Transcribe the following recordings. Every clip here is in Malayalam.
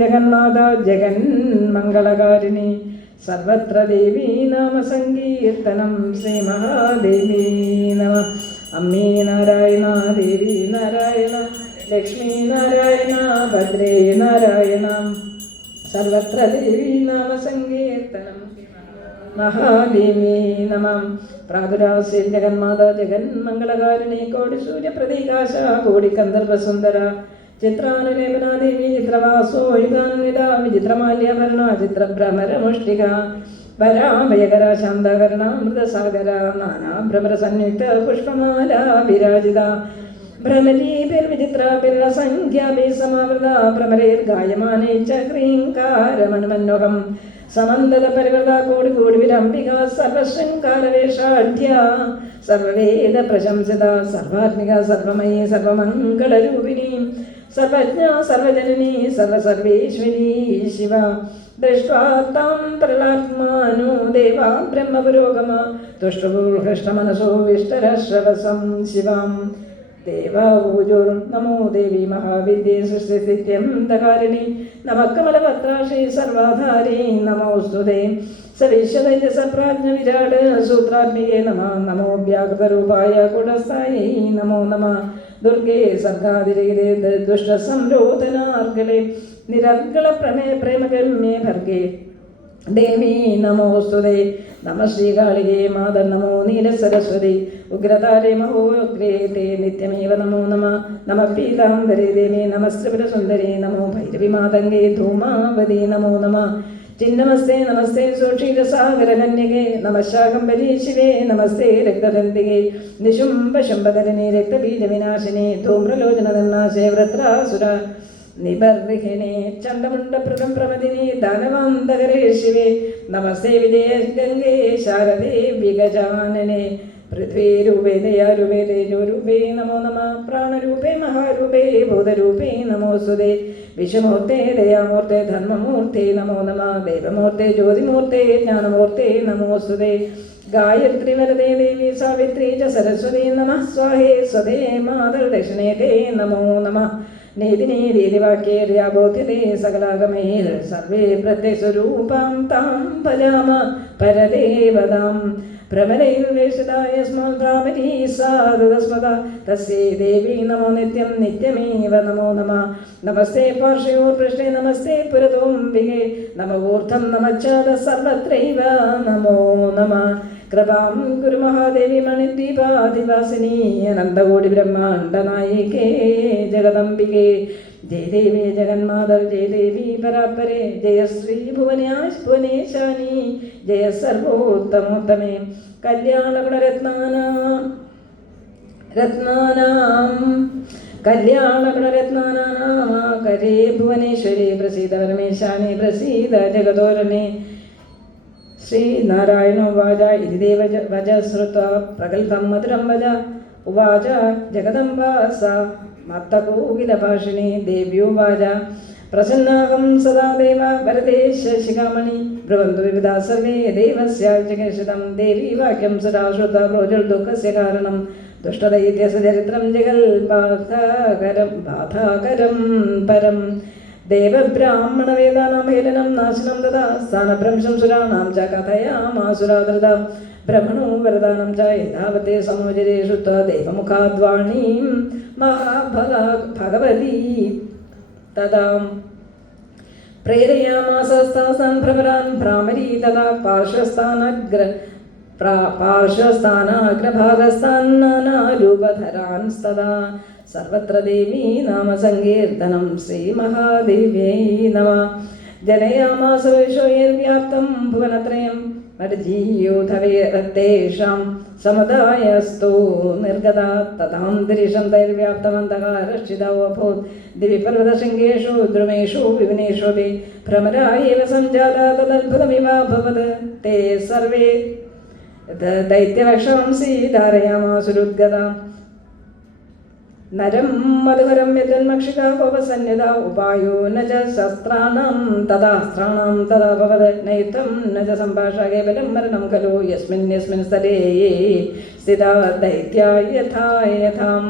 ജഗന്മാത ജഗന്മംഗളകാരിണി സർവത്ര ദേവീ നാമ സങ്കീർത്തനം ശ്രീ മഹാദേവീ നമ. അമ്മേ നാരായണ, ദേവി നാരായണ, ലക്ഷ്മീ നാരായണ, ഭദ്രേ നാരായണ, സർവത്ര ദേവീ നാമ സങ്കീർത്തനം മഹാദേവീ നമ. പ്രാതുരാസ്യ ജഗന്മാത ജഗന്മംഗളകാരിണി കോടി സൂര്യപ്രതീകാശ കോടി ഗന്ധർവസുന്ദര ചിത്രാനുലേപനാ ദേവി ചിത്രവാസോ യുഗാന്വിത വിചിത്രമാല്യഭരണ ചിത്രഭ്രമരമുഷ്ടിക വരാഭയകര ശാന്തകരണ മൃതസാഗര നാനാഭ്രമര സംയുക്ത പുഷ്പമാല വിരാജിത ഭ്രമരീഭിർവിചിത്രാഭിർസംഖ്യാഭിസമാവൃത ഭ്രമരൈർഗായമാനൈ ച ഹ്രീങ്കാരമനുമന്വഹം സമന്തത പരിവൃത കോടി കോടി വിരംബിക സർവശൃംഗാരവേഷാഢ്യ സർവവേദ പ്രശംസിത സർവാത്മിക സർവമയീ സർവമംഗളരൂപിണി സർവജ്ഞ സർവജനനി സർവസർവേശ്വരീ ശിവ ദൃഷ്ട്വാ താം ത്രളാത്മാനോ ദേവാ ബ്രഹ്മപുരോഗമ തുഷ്ടഭൂഹൃഷ്ടമനസോ വിഷ്ടരശ്രവസം ശിവാം ദേവാവൂജോർ നമോ ദേവി മഹാവിദ്യേ സൃഷ്ടിസ്ഥിത്യന്തകാരിണി നമക്കമലപത്രാശി സർവാധാരി നമോസ്തുതേ സവിശ്വതേജസപ്രാജ്ഞ വിരാട് സൂത്രാത്മികേ നമ. നമോ വ്യാകൃതരൂപായ കുടസ്ഥായി നമോ നമ. ദുർഗേ സർഗാതിരേ ദുഷ്ടസംരോധനാർഗളെ നിരർഗള പ്രേമകർമ്മേ ഭർഗേ ദേവി നമോസ്തുതേ. നമ ശ്രീകാളികേ മാതർ നമോ നീലസരസ്വതി ഉഗ്രതാരേ മഹോഗ്രേ തേ നിത്യമേവ നമോ നമ. നമ പീതാംബരേ ദേവി നമസ്ത്രിപുരസുന്ദരേ നമോ ഭൈരവി മാതംഗേ ധൂമാവതി നമോ നമ. ചിന്നമസ്തേ നമസ്തേ സുക്ഷീരസാഗരകന്യകേ നമ ശാകംബരീ ശിവേ നമസ്തേ രക്തദന്തികേ നിശുംഭശുംഭകരനേ രക്തബീജവിനാശിനേ ധൂമ്രലോചനദന്നാശേ വൃത്രാസുര നിബർഹിണേ ചണ്ഡമുണ്ടപ്രദം പ്രമദിനി ദാനവാന്തകരേ ശിവേ നമസ്തേ വിജയ ഗംഗേ ശാരദേ വിഗജാനനെ പൃഥ്വീരൂപേ ദയാരൂപേ തേജോരൂപേ നമോ നമ. പ്രാണരൂപേ മഹാരൂപേ ഭൂതരൂപേ നമോസ്തുതേ. വിശ്വമൂർത്തേ ദയാമൂർത്തേ ധർമ്മമൂർത്തേ നമോ നമ. ദേവമൂർത്തേ ജ്യോതിമൂർത്തേ ജ്ഞാനമൂർത്തേ നമോസ്തുതേ. ഗായത്രി വരദേ ദേവി സാവിത്രി ച സരസ്വതി നമഃ സ്വാഹേ സ്വതേ മാതർ ദക്ഷിണേ തേ നമോ നമ. നീതിനീ രീതിവാക്യേര്യാബോധ്യതേ സകലാഗമൈർ സർവേ പ്രത്യസ്വരൂപാം താം ഭജാമ പരദേവതാം ഭ്രമരൈർവേഷിതായ സ്മൽ ഭ്രാമരീ സാധുതസ്മത തസ്യൈ ദേവി നമോ നിത്യം നിത്യമേവ നമോ നമ. നമസ്തേ പാർശ്വയോർപൃഷ്ഠേ നമസ്തേ പുരതോംബികേ നമ ഊർധ്വം നമച്ഛാദ സർവത്രൈവ നമോ നമ. കൃപാം ഗുരു മഹാദേവി മണിദ്വീപാധിവാസിനി അനന്തകോടി ബ്രഹ്മാണ്ഡനായികേ ജഗദംബികേ ജയ ദേവി ജഗന്മാതർ ജയ ദേവി പരാപരേ ജയ ശ്രീ ഭുവനേശാനി ജയ സർവോത്തമോത്തമേ. കല്യാണഗുണരത്നാനാകരേ ഭുവനേശ്വരി പ്രസീദ പരമേശാനി പ്രസീദ ജഗതോരണേ. ശ്രീനാരായണ ഉവാച ഇതി ദേവ വച ശ്രുത്വാ പ്രഗൽഭം മധുരം വച ഉവാച ജഗദംബ സ മത്തകോകിലഭാഷിണി ദേവ്യോവാച പ്രസന്നാഹം സദാ ദേവ വരദേ ശശികാമണി ബ്രുവന്തു വിവിധാ സർവേ ദേവസ്യാചകേഷിതം ദേവീ വാക്യം സദാ ശ്രുത പ്രോജൽ ദുഃഖസ്യ കാരണം ദുഷ്ടദൈത്യസ്യ ചരിത്രം ജഗൽ ബാധാകരം പരം. ദേവബ്രാഹ്മണവേദാനാം ഹേലനം നാശനം തഥാ സ്ഥാനഭ്രംശം സുരാണാം ച കഥയാമാസുരാധൃതാം ബ്രഹ്മണോ വരദാനം ച യഥാവത്തെ സമോചരേ ശ്രുത്വാ ദേവമുഖാദ്വാണീം മഹാഭഗവതീ തഥാ പ്രേരയാമാസസ്താസാൻ ഭ്രമരാൻ ഭ്രാമരീ തഥാ പാർശ്വസ്ഥാനാഗ്രഭാഗസ്ഥാൻ നാനാരൂപധരാൻസ്തഥാ. സർവത്ര ദേവീ നാമ സങ്കീർത്തനം ശ്രീ മഹാദേവ്യൈ നമ. ജനയാമാസ വിശ്വൈർവ്യാപ്തം ഭുവനത്രയം മർജീയോധവേരത്തേഷാം സമുദായസ്തോ നിർഗത തഥാന്തരീഷം തൈർവ്യാപ്തമന്തകാരക്ഷിതോ അഭൂത് ദിവി പർവ്വതശൃംഗേഷു ദ്രുമേഷു വിപിനേഷ്വപി ഭ്രമരായേവ സംജാത തദത്ഭുതമിവാഭവത്. തേ സർവേ ദൈത്യവക്ഷംസി ധാരയാമാസുരുദ്ഗതാം നരം മധുകരം യജന്മക്ഷികാപസന്യത ഉപായോ ന ച ശസ്ത്രാണാം തഥാസ്ത്രാണാം തഥാ ഭവത് നയുക്തം ന ച സംഭാഷ കേവലം മരണം ഖലു യസ്മിൻ യസ്മിൻ സ്ഥലേ സ്ഥിതാ ദൈത്യാ യഥാ യഥാം.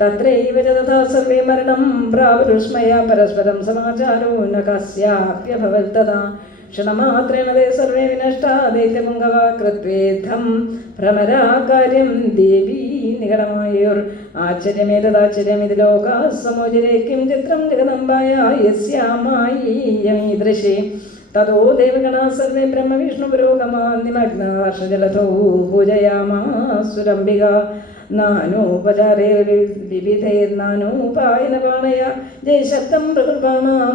तत्रैव च तथा सर्वे मरणं प्रावरुष्मया परस्परं समाचारो न कस्याप्यभवत् तदा क्षणमात्रेण ते सर्वे विनष्टा दैत्यपुङ्गवा कृत्वेद्धं भ्रमरा कार्यं देवी निगडमायुर् आश्चर्यमेतदाश्चर्यमिति लोकाः समोजिरे किं चित्रं जगदम्बाया यस्यामायीयमीदृशे ततो देवगणाः सर्वे ब्रह्मविष्णुपुरोगमान् निमग्नार्षजलधौ पूजयामासुरम्बिका नानोपचारे विविधैर्नानोपायनपाणया जयशब्दं प्रकृपाणां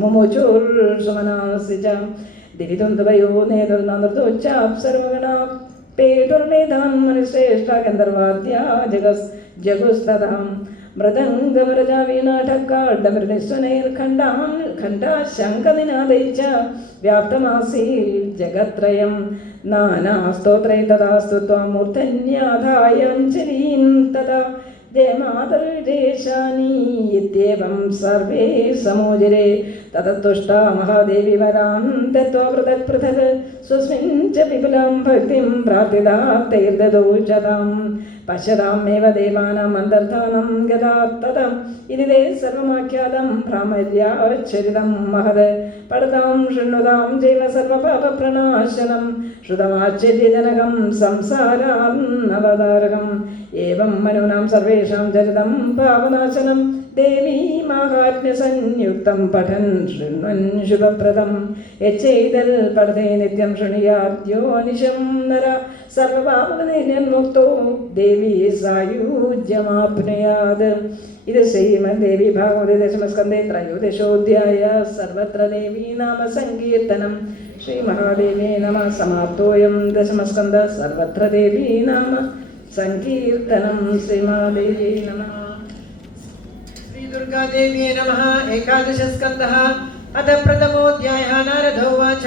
मुमुचुर्सुमनांसि च दिवितुन्दुभयो नेतुर्नृतोच्चाप्सर्वगणा पेटुर्मेधान् मनुश्रेष्ठा गन्धर्वाद्या जगुस्तथां मृदङ्गमरजा वीणाढक्काड्डमृतिस्वनैर्खण्डा शङ्खनिनादै च व्याप्तमासीत् जगत्त्रयं नानास्तोत्रै तदा स्तुत्वा मूर्धन्याधायाञ्जलीं तदा जयमातर्देशानि इत्येवं सर्वे समोजिरे ततस्तुष्टा महादेवी वरां दत्त्वा पृथक् पृथक् स्वस्मिन् च विपुलां भक्तिं प्रार्थिता तैर्ददौ च तां पश्यतामेव देवानाम् अन्तर्धानं गदात्ततम् इति ते सर्वमाख्यातं भ्रामर्याच्चरितं महद् पठतां शृण्वतां चैव सर्वपापप्रणाशनं श्रुतमाश्चर्यजनकं संसारान्नवतारकम् एवं मनुनां सर्वेषां चरितं पावनाशनं देवी माहात्म्यसंयुक्तं पठन् शृण्वन् शुभप्रदं यच्चैतल् पठते नित्यं शृणुयाद्यो निशं नर सर्वपापनिर्मुक्तो देवी सायुज्यमाप्नुयात् इति श्रीमद्देवी भागवते दशमस्कन्धे त्रयोदशोऽध्यायः सर्वत्र देवी नाम सङ्कीर्तनं श्रीमहादेवी नमः समाप्तोऽयं दशमस्कन्धः सर्वत्र देवी नाम संकीर्तनं श्रीमहादेवी नमः। श्री दुर्गा देवी नमः। एकादश स्कन्धः अथ प्रथमोऽध्यायः। नारदो उवाच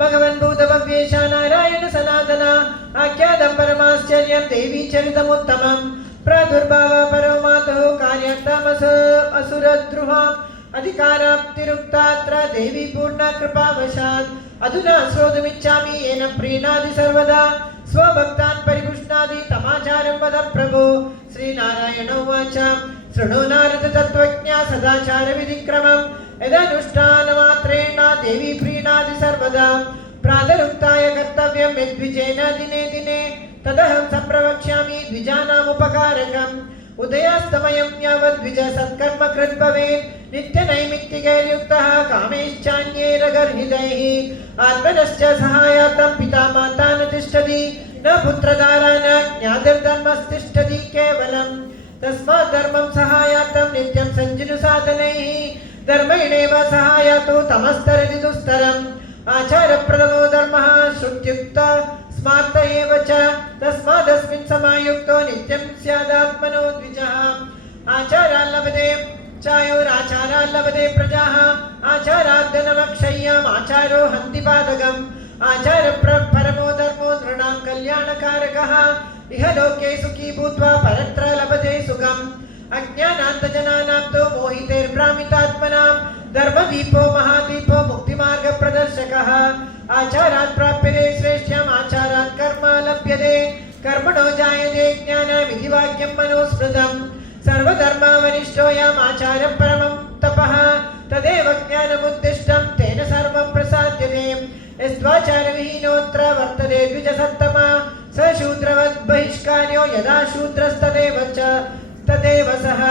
भगवन् भूतभव्येश नारायण सनातन आख्यातं परमाश्चर्यं देवी चरितमुत्तमं प्रादुर्भाव परो मातुः कार्यार्थमस असुरद्रुहाम् अधिकाराप्तिरुक्तात्र देवी पूर्णा कृपावशात् अधुना श्रोतुमिच्छामि येन प्रीणादि सर्वदा स्वभक्तान् परिपुष्णादि तमाचारं वद प्रभो। श्रीनारायण उवाच शृणु नारद तत्त्वज्ञा सदाचार विधिक्रमं यदनुष्ठानमात्रेण देवी प्रीणादि सर्वदा प्रातरुक्ताय कर्तव्यं यद्विजेन दिने दिने तदहं सम्प्रवक्ष्यामि द्विजानामुपकारकम् उदयास्तमयं यावत् द्विज सत्कर्म कृत् भवेत् नित्यनैमित्तिकैर्युक्तः कामैश्चान्यैरगर्हितैः आत्मनश्च सहायार्थं पिता माता न तिष्ठति न पुत्रधारा न ज्ञातिर्धर्मस्तिष्ठति केवलम् तस्मात् धर्मं सहायार्थं नित्यं सञ्जिनुसाधनैः धर्मेणैव सहायातो तमस्तरति दुस्तरम् आचारप्रदमो धर्मः श्रुत्युक्त स्मार्त एव च तस्मादस्मिन् समायुक्तो नित्यं स्यादात्मनो द्विजः आचारान् लभते चायोराचारान् लभते प्रजाः आचाराद्धनमक्षय्यम् आचारो हन्ति पादकम् आचार परमो धर्मो नृणां कल्याणकारकः इह लोके सुखी भूत्वा परत्र लभते सुखम् अज्ञानान्तजनानां तु मोहितैर्भ्रामितात्मनां धर्मदीपो महादीपो मुक्तिमार्गप्रदर्शकः आचारात् प्राप्यते श्रेष्ठ्यम् आचारात् कर्म लभ्यते कर्मणो जायते ज्ञानमिति वाक्यं मनुस्मृतम् सर्वधर्मावनिष्ठोऽयम् आचारः परमं तपः तदेव ज्ञानमुद्दिष्टं तेन सर्वं प्रसाद्यते यस्त्वाचारविहीनोऽत्र वर्तते द्विजसत्तमा स शूद्रवद् बहिष्कार्यो यदा शूद्रस्तदेव च तदेव सः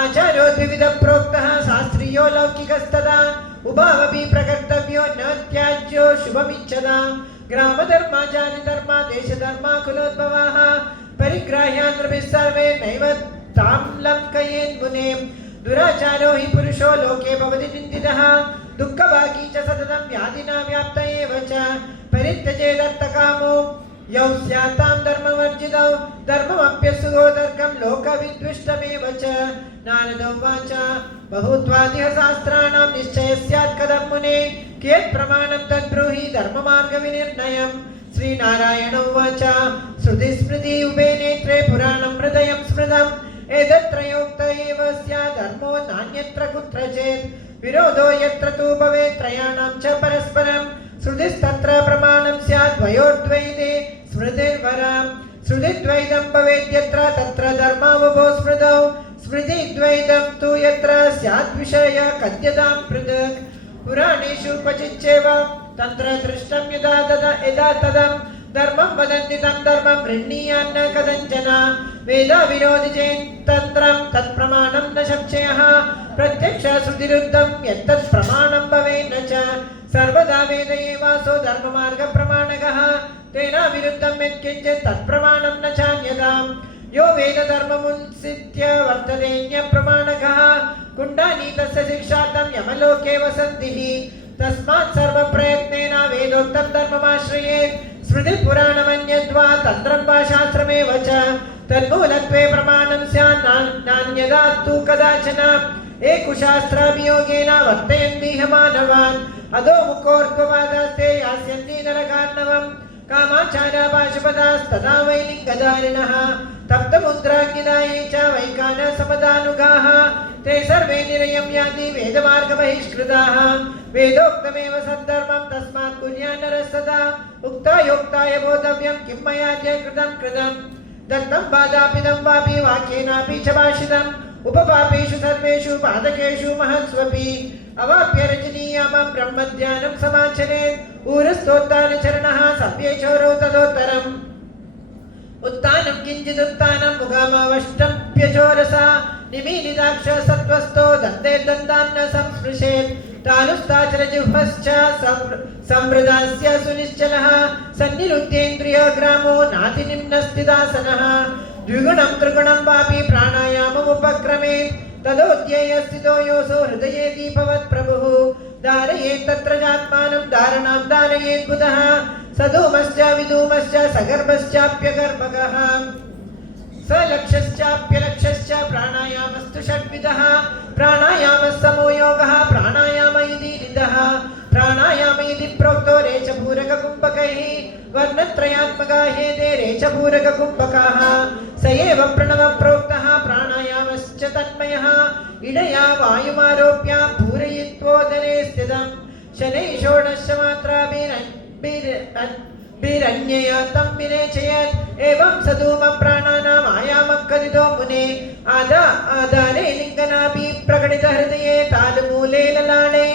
आचार्यो द्विविध प्रोक्तः शास्त्रीयो लौकिकस्तदा उभावपि प्रकर्तव्यो न त्याज्यो शुभमिच्छदा ग्रामधर्मा जातिधर्मा देशधर्मा कुलोद्भवाः परिग्राह्या नृभिः सर्वे नैव तां लङ्कयेन् मुने दुराचारो हि पुरुषो लोके भवति निन्दितः दुःखभागी च सततं व्याधिना व्याप्त एव च परित्यजेदर्थकामो यौ स्यातां धर्मवर्जितौ धर्ममप्यसुगो दर्गं लोकविद्विष्टमेव च नारद उवाच बहुत्वादिह शास्त्राणां निश्चयः स्यात् कथं मुने कियत् प्रमाणं तद्ब्रूहि धर्ममार्गविनिर्णयम् श्रीनारायण उवाच श्रुतिस्मृति उभे नेत्रे पुराणं हृदयं स्मृतम् एतत्त्रयोक्त एव स्यात् धर्मो नान्यत्र कुत्रचित् विरोधो यत्र तु भवेत् त्रयाणां च परस्परं श्रुतिस्तत्र प्रमाणं स्यात् द्वयोर्द्वैते स्मृतिर्वरम् श्रुतिद्वैतं भवेद्यत्र तत्र धर्मावभो स्मृतौ स्मृतिद्वैतं तु यत्र स्याद्विषय कथ्यतां पृथक् पुराणेषु क्वचिच्चैव तत्र दृष्टं यदा तदं धर्मं वदन्ति तं धर्मं गृह्णीयान्न कथञ्चन वेद विरोधि चेत् तन्त्रं तत्प्रमाणं न संशयः प्रत्यक्ष श्रुतिरुद्धं यत्तत् प्रमाणं भवेन्न च सर्वदा वेद एवासो धर्ममार्गप्रमाणकः तेन विरुद्धं यत्किञ्चित् तत्प्रमाणं न चान्यताम् यो वेदधर्ममुत्सित्य वर्ततेऽन्यप्रमाणकः कुण्डानीतस्य शिक्षार्थं यमलोके वसन्तिः तस्मात् सर्वप्रयत्नेन वेदोक्तं धर्ममाश्रयेत् स्मृतिपुराणमन्यद्वा तन्त्रं वा शास्त्रमेव च तन्मूलत्वे प्रमाणं स्यात् नान्यदा तु कदाचन एकुशास्त्राभियोगेन वर्तयन्तीह मानवान् अधो मुखोर्ध्वपादास्ते यास्यन्ति नरकार्णवम् कामाचारपाशुपदास्तदा वैलिङ्गधारिणः तप्तमुद्राग्निदाये च वैकानसमदानुगाः ते सर्वे निरयं यान्ति वेदमार्गबहिष्कृताः वेदोक्तमेव सद्धर्मं तस्मात् कुर्यान्न नरः सदा उक्तायोक्ताय बोधव्यं किं मयाद्य कृतं दत्तं बाधापिदं वापि वाक्येनापि च भाषितम् उपपापेषु सर्वेषु पादकेषु महत्स्वपि अवाप्य रचनीयामं ब्रह्मध्यानं समाचरेत् ऊरस्तोत्तानचरणः सभ्येचोरौ तदोत्तरम् उत्तानं किञ्चिदुत्तानं मुखामवष्टप्यचोरसा निमीलिताक्ष सत्त्वस्तो दन्तेर्दन्तान्न संस्पृशेत् तालुस्ताचलजिह्वश्च संवृदास्य सुनिश्चलः सन्निरुद्धेन्द्रियग्रामो नातिनिम्नस्थितासनः द्विगुणं त्रिगुणं वापि प्राणायाममुपक्रमे तदोऽध्ययस्थितो योऽसो हृदये दीपवत् प्रभुः धारयेत् तत्र चात्मानं धारणां धारयेत् बुधः सधूमश्च विधूमश्च सगर्भश्चाप्यगर्भगः सलक्षश्चाप्यलक्षश्च प्राणायामस्तु षड्विधः प्राणायामः समोयोगः प्राणायाम इति निधः प्राणायाम इति प्रोक्तो रेचपूरककुम्भकैः वर्णत्रयात्मका हेते रेचपूरककुम्भकाः स एव प्रणवः प्रोक्तः प्राणायामश्च तन्मयः इडया वायुमारोप्य पूरयित्वोदरे स्थितं शनैः षोडशमात्राभिरन्यया तं विरेचयत् एवं सधूमप्राणानाम् आयामः कथितो मुने आधारे लिङ्गनाभि प्रकटितहृदये तालुमूले ललाटे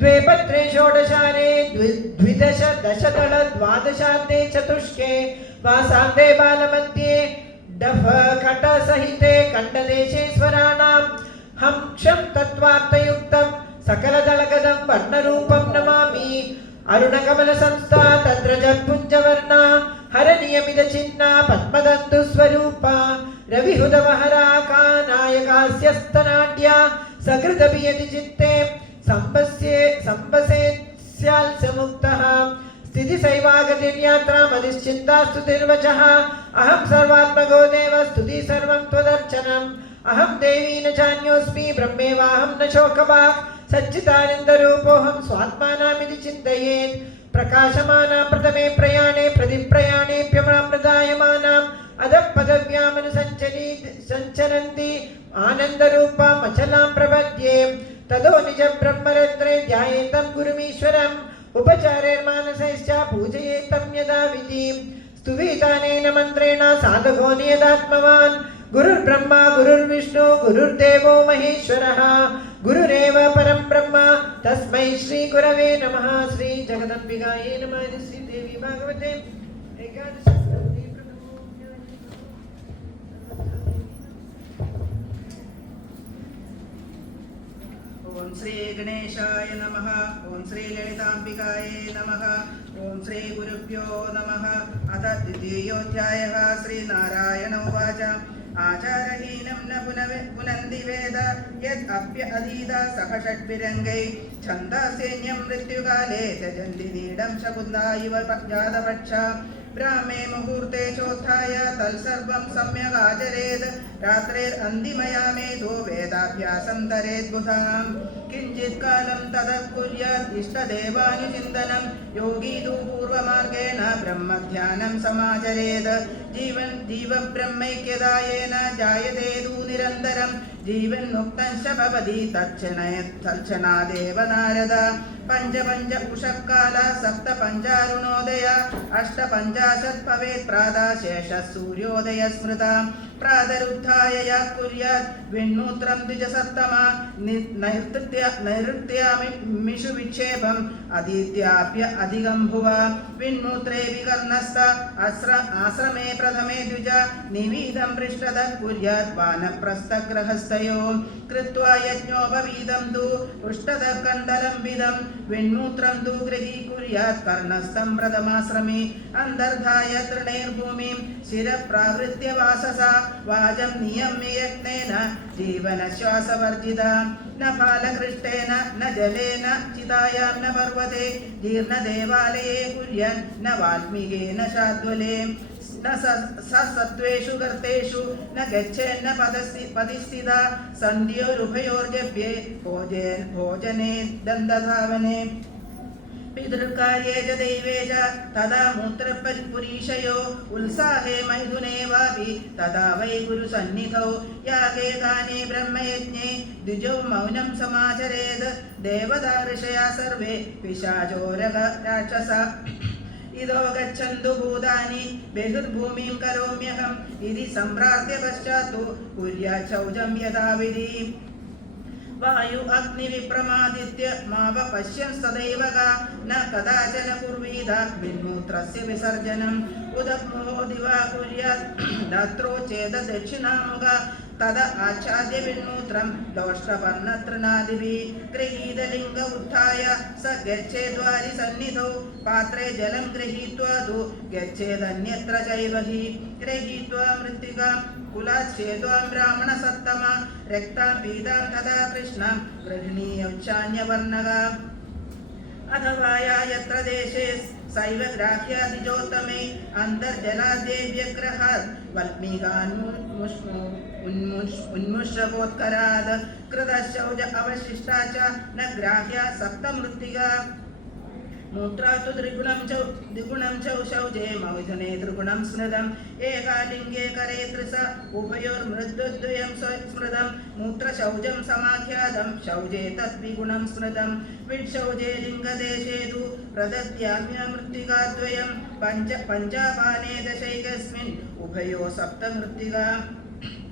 द्वे पत्रे षोडशारे द्विदश दशदल द्वादशान्ते चतुष्के वासान्ते बालमध्ये डफ कटसहिते खण्डदेशेश्वराणां हंक्षं तत्त्वार्थयुक्तं सकलदलगदं वर्णरूपं नमामि अरुणकमलसंस्था तद्रजपुञ्जवर्णा हरनियमितचिह्ना पद्मदन्तुस्वरूपा रविहुतवहरा का नायकास्यस्तनाढ्या सकृदभियति चित्ते संवसेत्स्याल्समुक्तः स्थितिसैवागतिर्यात्रामधिश्चिन्तास्तु तिर्वचः अहं सर्वात्मको देव स्तुति सर्वं त्वदर्चनम् अहं देवी न चान्योऽस्मि ब्रह्मेवाहं न शोकभाक् सच्चिदानन्दरूपोऽहं स्वात्मानामिति चिन्तयेत् प्रकाशमाना प्रथमे प्रयाणे प्रतिप्रयाणेऽप्यमृतायमानाम् अधः पदव्यामनुसञ्चरन्ति आनन्दरूपाम् अचलां प्रपद्ये तदो निज ब्रह्मरत्रे ध्यायेतं गुरुमीश्वरम् उपचारेर्मानसैश्च पूजयेतं यदा विधिं स्तुतितानेन मन्त्रेण साधको नियतात्मवान् गुरुर्ब्रह्मा गुरुर्विष्णु गुरुर्देवो महेश्वरः गुरुरेव परं ब्रह्म तस्मै श्री गुरवे नमः श्री जगदम्बिकायै नमः श्री देवी भागवते एकादशस्कन्धे ओम श्री गणेशाय नमः ओम श्री ललिताम्बिकायै नमः ओम श्री गुरुभ्यो नमः अथ द्वितीयोऽध्यायः श्री नारायण उवाच आचारहीनं न पुनन्ति वेद यद् अप्य अधीता सह षड्भिरङ्गै छन्दासेन्यं मृत्युकाले त्यजन्ति नीडं शकुन्दा इव जातपक्षा ब्राह्मे मुहूर्ते चोत्थाय तत्सर्वं सम्यगाचरेत् रात्रेरन्तिमयामेधो वेदाभ्यासं तरेत् बुधः किञ्चित् कालं ततः कुर्यात् इष्टदेवानुचिन्तनं योगी तु पूर्वमार्गेण ब्रह्मध्यानं समाचरेत् ജീവബ്രഹ്മൈക്യതായേന ജായതേതു നിരന്തരം ജീവൻ മുക്തം ശഭവതി തൽക്ഷണാദേവ നാരദ പഞ്ച ഉഷക്കാല സപ്ത പഞ്ചാരുണോദയ അഷ്ടപഞ്ചാശത് ഭവേത് പ്രാതശേഷ സൂര്യോദയ സ്മൃത പ്രാതരുദ്ധായ കുര്യാത് വിണ്ണൂത്രം ദ്വിജസത്തമ നൈಋത്യാമിഷു വിക്ഷേപം അദീത്യാപ്യ അധികം ഭുവ വിണ്ണൂത്രേ വികർണസ്ഥ ആശ്രമേ പ്രഥമേ ദ്വിജ നിവീതം പൃഷ്ടത കുര്യാത് വാനപ്രസ്ഥഗ്രഹസ്ഥയോ കൃത്വാ യജ്ഞോപവീതം തു പൃഷ്ടത കണ്ഡലം വിദം വിണ്ണൂത്രം തു ഗൃഹീകുര്യാത് കർണസ്ഥം പ്രഥമാശ്രമേ അന്തർധായ തൃണൈർഭൂമിം ശിരപ്രാവൃത്യ വാസസ വാചം നിയമ്യ യജ്ഞേന ജീവനശ്വാസവർജിത ന ഫാലകൃഷ്ടേന ന ജലേന ചിതായാം ന പർവ്വതേ ജീർണദേവാലയേ കുര്യൻ ന വാൽമീകേന ശാദ്വലേ ന സത്വേഷു ഗർത്തേഷു ന ഗച്ഛേന്ന പതിസ്ഥിത സന്ധ്യോരുഭയോർജഭ്യേ ഭോജനേ ദന്തധാവനേ പിതൃകാര്യേ ച ദൈവേ ച തഥാ മൂത്രപുരീശയോ ഉത്സാഹേ മൈഥുനേ വാപി തഥാ വൈ ഗുരുസന്നിധൗ യാഗേ ദാനേ ബ്രഹ്മയജ്ഞേ ദ്വിജോ മൗനം സമാചരേത് ദേവതാ ഋഷയാ സർവേ പിശാചോരക രാക്ഷസ ഇതോ ഗച്ഛന്തു ഭൂതാനി ബഹിർഭൂമിം കരോമ്യഹം ഇതി സംപ്രാർത്യ പശ്ചാത്തു കുര്യാത് ശൗചം യഥാവിധി വായു അഗ്നി വിപ്രമാദിത്യ മാവ പശ്യം സദൈവക ന കദാചന കുർവീത വിന്മൂത്രസ്യ വിസർജനം ഉദഗ്മുഹോ ദിവാ കുര്യാത് ദത്രോ ചേത ദക്ഷിണാമുഖ തദ ആച്ഛാദ്യ വിന്മൂത്രം ലോഷ്ടവർണതൃണാദിഭി ഗൃഹീതലിംഗ ഉത്ഥായ സ ഗച്ഛേദ്വാരി സന്നിധൗ പാത്രേ ജലം ഗൃഹീത്വാ തു ഗച്ഛേദന്യത്ര ചൈവ ഹി ഗൃഹീത്വാ മൃത്തികാം കുലാച്ഛേദ്വാം ബ്രാഹ്മണസത്തമ രക്താം പീതാം തഥാ കൃഷ്ണം ഗൃഹണീയോച്ഛാന്യവർണക അഥവാ യത്ര ദേശേ സൈവ ഗ്രാഹ്യാദിജോത്തമേ അന്തർജലാദ്യേവ്യഗ്രഹാത് വൽമീകാന്മുഷ്മോത്കരാത് കൃതശൗച അവശിഷ്ടാ ച ന ഗ്രാഹ്യ സപ്തമൃത്തിക മൂത്രാതു ദ്വിഗുണം ശൗചേ മൗജനേ ത്രിഗുണം സ്മൃതം ഏകാലിംഗേ കരേ ത്രിസ ഉഭയോർമൃദ്ദ്വയം സ്മൃതം മൂത്രശൗചം സമാഖ്യാതം ശൗചേ തദ്വിഗുണം സ്മൃതം വിശൗചേ ലിംഗദേശേ തു പ്രദദ്യാമ്യമൃത്തികാദ്വയം പഞ്ചാപാനേ ദശൈകസ്മിൻ ഉഭയോ സപ്തമൃത്തിക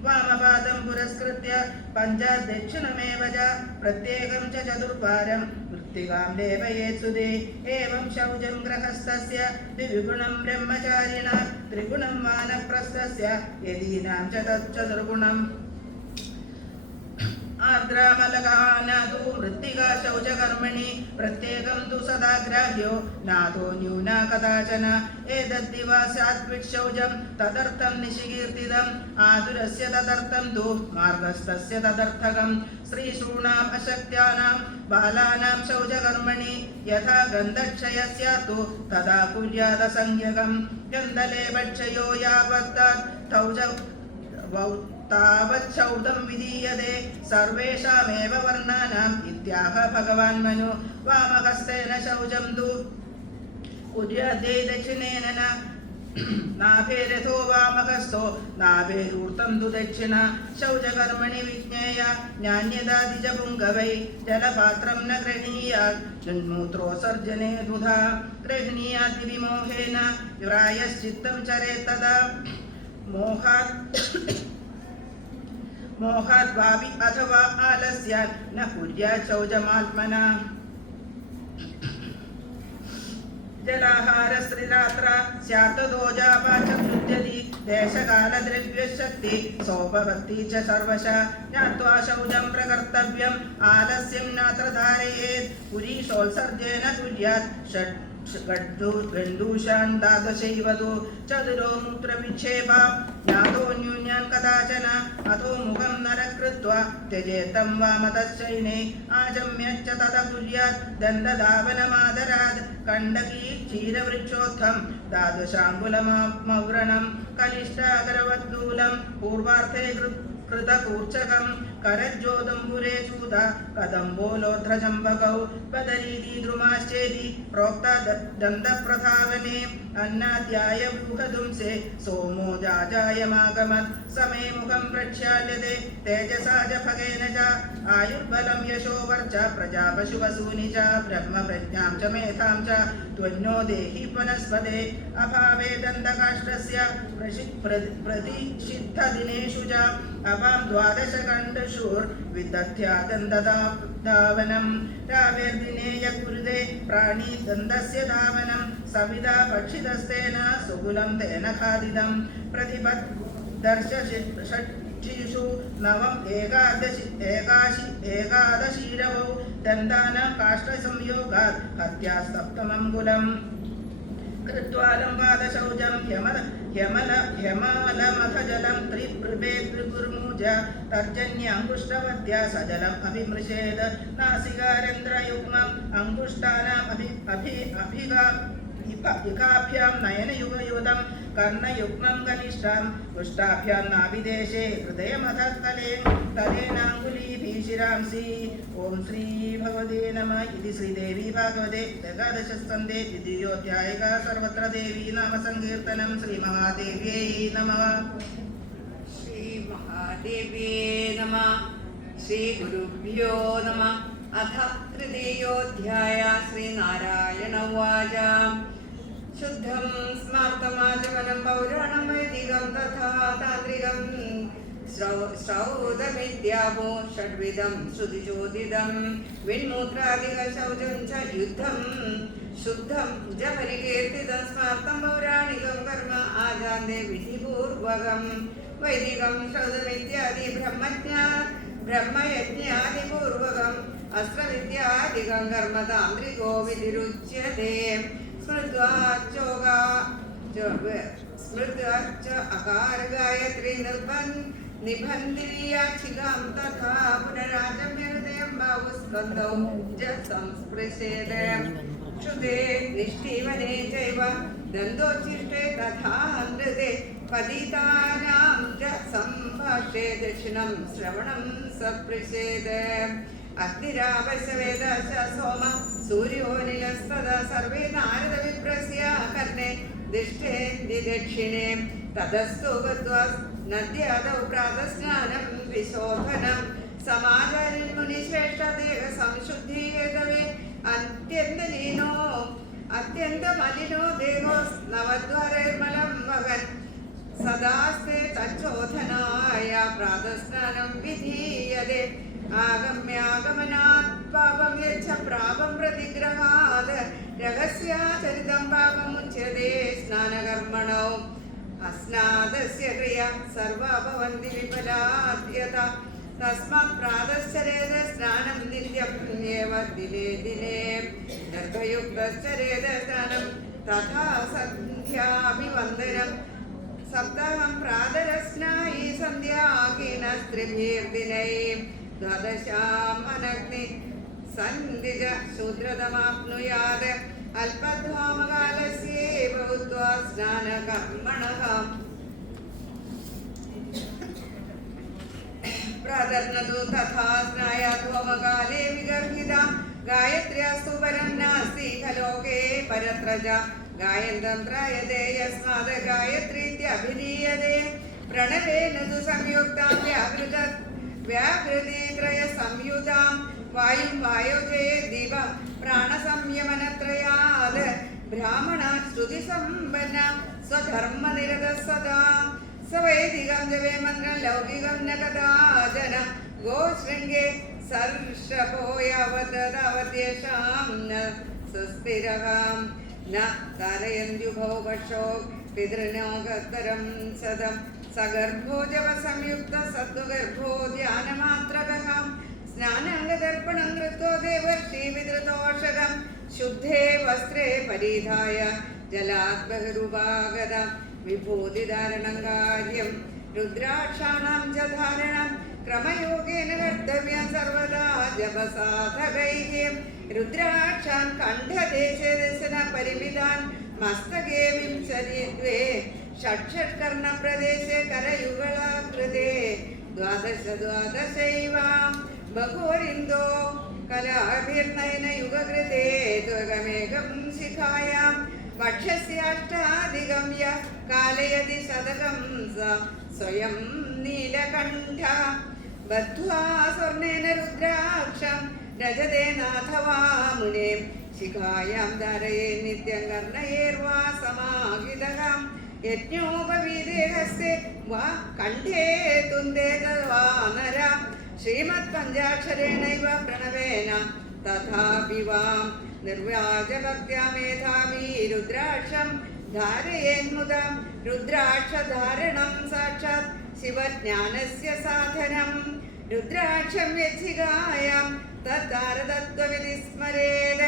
വാമപാദം പുരസ്കൃത്യ പഞ്ചദക്ഷിണമേവ ച പ്രത്യേകം ച ചതുർവാരം മൃത്തികാം ലേപയേത് സുതേ ഏവം ശൗചം ഗൃഹസ്ഥസ്യ ദ്വിഗുണം ബ്രഹ്മചാരിണ ത്രിഗുണം വാനപ്രസ്ഥസ്യ യദീനാം ച തച്ചതുർഗുണം ആർദ്രാമലകാനാതു മൃത്തികാ ശൗചകർമ്മണി പ്രത്യേകം തു സദാഗ്രാഹ്യോ നാഥോ ന്യൂനാ കഥാചന ഏതദ്ദിവാസാത്വിക്ഷൗചം തദർത്ഥം നിശികീർത്തിതം ആതുരസ്യ തദർത്ഥം തു മാർഗസ്ഥസ്യ തദർത്ഥകം ശ്രീശൂണാം അശക്ത്യാനാം ബാലാനാം ശൗചകർമ്മണി യഥാ ഗന്ധക്ഷയസ്യാതു തഥാ കുര്യാദസംജ്ഞകം ഗന്ധലേപക്ഷയോ യാവത്താത് താവच्छൗദം വിധീയതേ സർവേഷാമേവ വർണ്ണാനാം ഇത്യാഹ ഭഗവാൻ മനു വാമഹസ്തേന ശൗചം തു കുര്യാദേ ദക്ഷിണേന നാഭേരഥോ വാമഹസ്തോ നാഭേരൂർത്തം തു ദക്ഷിണ ശൗചകർമ്മണി വിജ്ഞേയ ജ്ഞാന്യതാദിജപുങ്കവൈ ജലപാത്രം ന ഗൃഹീയാത് ജന്മൂത്രോസർജനേ ദുധാ ഗൃഹണീയാത് വിമോഹേന പ്രായശ്ചിത്തം ചരേത്തദാ മോഹാത് വാപി അഥവാ ആലസ്യാൻ ന കുര്യാത് ശൗചമാത്മന ജലാഹാരസ്ത്രീരാത്ര സ്യാത്തദോജാപാചമുജ്ജതി ദേശകാലദ്രവ്യശക്തി സോപവത്തി ച സർവശ ജ്ഞാത്വാ ശൗചം പ്രകർത്തവ്യം ആലസ്യം നാത്ര ധാരയേത് പുരീഷോത്സർജേന കുര്യാത് ഷഡ് ഗണ്ഡൂഷാൻ ദ്വാദശൈവതു ചതുരോ മൂത്രവിക്ഷേപ ജ്ഞാതോ ന്യൂന്യാൻ കഥാചന അഥോ മുഖം നരകൃത്വാ ത്യജേതം വാമതശ്ചൈനേ ആചമ്യശ്ച തത കുര്യാത് ദണ്ഡധാവനമാദരാത് കണ്ഡകീ ക്ഷീരവൃക്ഷോത്ഥം ദ്വാദശാങ്കുലമൗരണം കലിഷ്ടാകരവദ്ദൂലം പൂർവാർത്ഥേ കൃതകൂർച്ചകം करज्योदम्बुरे चूत कदम्बोलोध्रचम्बकौ बदरीति द्रुमाश्चेति प्रोक्त दन्तप्रधावने अन्नाद्याय व्यूहदुंसे सोमो जाजायमागमत् समे मुखं प्रक्षाल्यते तेजसा च भगेन च आयुर्बलं यशो वर्च प्रजा पशुवसूनि च ब्रह्म प्रज्ञां च मेधां च त्वन्नो देहि वनस्पते अभावे दन्तकाष्ठस्य प्रतिषिद्धदिनेषु च अपां द्वादशकण्ठशूर्विदध्या दन्तधावनं रावेर्दिने यकुरुते प्राणी दन्तस्य धावनं सविता भक्षितस्तेन सुकुलं तेन खादितं प्रतिपद्दर्श षट्षु नवम् एकादशीरवौ दन्तानां काष्ठसंयोगात् हत्यास्तप्तमङ्गुलम् कृत्वा लम्बादशौजं ह्यमलमखजलं त्रिभृपेत्रिगुर्मुज तर्जन्याङ्गुष्ठवद्या सजलम् अभिमृशेद नासिकारेन्द्रयुग्मम् अङ्गुष्ठानाम् इकाभ्यां नयनयुगयुधं कर्णयुग्मं कनिष्ठम् उष्टाभ्यां नाभिदेशे हृदयमधस्तले तलेनाङ्गुलीभिः शिरांसि ॐ श्री भगवते नमः इति श्रीदेवी भागवते एकादशस्कन्धे द्वितीयोऽध्यायः सर्वत्र देवी नाम संकीर्तनं श्रीमहादेव्यै नमः। श्रीमहादेव्ये नमः। श्रीगुरुभ्यो नमः। अथ तृतीयोऽध्यायः। श्रीनारायण उवाच शुद्धं स्मार्तमाचमनं पौराणं वैदिकं तथा तान्त्रिकं श्रौतमिद्यावो षड्विधं श्रुतिचोदितं विन्मूत्रादिकशौचं च युद्धं शुद्धं जपरिकीर्तितं स्मार्तं पौराणिकं कर्म आजान्ते विधिपूर्वकं वैदिकं श्रौतमित्यादि ब्रह्मयज्ञादिपूर्वकम् अस्त्रविद्यादिकं कर्म तान्त्रिको विधिरुच्यते स्मृत्वा अकार गायत्री निबन्धनीयाचिकां तथा पुनराजम्यहृदयं बाहुस्कन्धौ च संस्पृशेत क्षुते निष्ठीवने चैव दन्तोच्छिष्टे तथा नृते पतितानां च सम्भाष्ये दक्षिणं श्रवणं सपृशेत अग्निरावश्यवेद च सोम सूर्यो निलस्तदा सर्वे नारद विप्रस्य कर्णे दिष्टे दक्षिणे ततस्तु गत्वा नद्यादौ प्रातस्नानं विशोभनं समाचार्यमुनिश्रेष्ठदेह संशुद्धीयेतवे अत्यन्तमलिनो देहो नवद्वारैर्मलं वहन् सदास्ते तच्चोधनाय प्रातस्नानं विधीयते आगम्यागमनात् पापं यच्छ प्रापं प्रतिग्रहात् रहस्याचरितं पापमुच्यते स्नानकर्मणौ अस्नादस्य क्रिया सर्वा भवन्ति विफलात् यथा तस्मात् प्रातश्चरेद स्नानं नित्यमेव दिने दिने गर्भयुक्तश्चरेद स्नानं तथा सन्ध्याभिवन्दनं सप्ताहं प्रातरस्नायि सन्ध्याकीनस्त्रिभिर्दिनै द्वादशाम् अनग्नि सन्धिज शूद्रतमाप्नुयात् अल्पध्वामकालस्यैव भूत्वा स्नानकर्मणः प्रातर्नतु तथा स्नायाध्वमकाले विगर्हिता गायत्र्यास्तु परं नास्ति खलोके परत्र च गायन्तं त्रायते यस्मात् गायत्रीत्यभिधीयते प्रणवेन तु संयुक्तां व्याकृतित्रयसंयुतां वायुं वायोजे दिव प्राणसंयमनत्रयात् ब्राह्मणात् श्रुतिसम्पन्ना स्वधर्मनिरतः सदा स वैदिकं जपे मन्त्रं लौकिकं न कदाचन गोशृङ्गे सर्षपो यावत् तावद्येषां न सुस्थिरः न तारयन्त्युभौ पशो पितृनोगतरं सदं सगर्भो जपसंयुक्तः सद्गर्भो ध्यानमात्रकः स्नानाङ्गदर्पणं कृत्वा देवर्षिविधृतोषधं शुद्धे वस्त्रे परिधाय जलात् बहिरुपागतं विभूतिधारणं कार्यं रुद्राक्षाणां च धारणं क्रमयोगेन कर्तव्यं सर्वदा जपसाधकैः रुद्राक्षान् कण्ठदेशे दशनपरिमितान् मस्तके विंशति द्वे षट्कर्णप्रदेशे करयुगलाकृते द्वादशैवां बभूरिन्दो कलाभिर्नयनयुगकृते त्वगमेकं शिखायां वक्षस्याष्टादिगम्य कालयति शतकं स स्वयं नीलकण्ठ बद्ध्वा स्वर्णेन रुद्राक्षं रजते नाथवा मुने शिखायां धारये नित्यं कर्णयेर्वा समाहितः यज्ञोपवीते हस्ते वा कण्ठे तुन्दे वा नर श्रीमत्पञ्चाक्षरेणैव प्रणवेन तथापि वां निर्व्याजभक्त्या मेधावी रुद्राक्षं धारयेन्मुदं रुद्राक्षधारणं साक्षात् शिवज्ञानस्य साधनं रुद्राक्षं यच्छिकायां तद्धारतत्त्वमिति स्मरेत्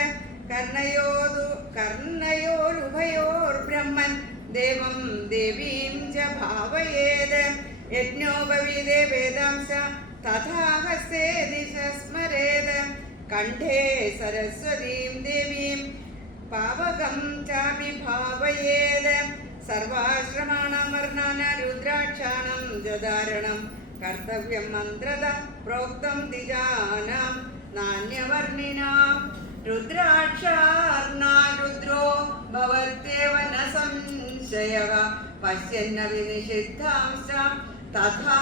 कर्णयोरुभयोर्ब्रह्मन् देवं देवीं च भावयेत् यज्ञोपवीते वेदांश तथा हस्ते दिश स्मरेत् कण्ठे सरस्वतीं देवीं पावकं चापि भावयेत् सर्वाश्रमाणां वर्णानां रुद्राक्षाणां च धारणं कर्तव्यं मन्त्रतः प्रोक्तं द्विजानां नान्यवर्णिनां रुद्राक्षार्णा रुद्रो भवत्येव न संशयः पश्यन्नपि निषिद्धांश्च तथा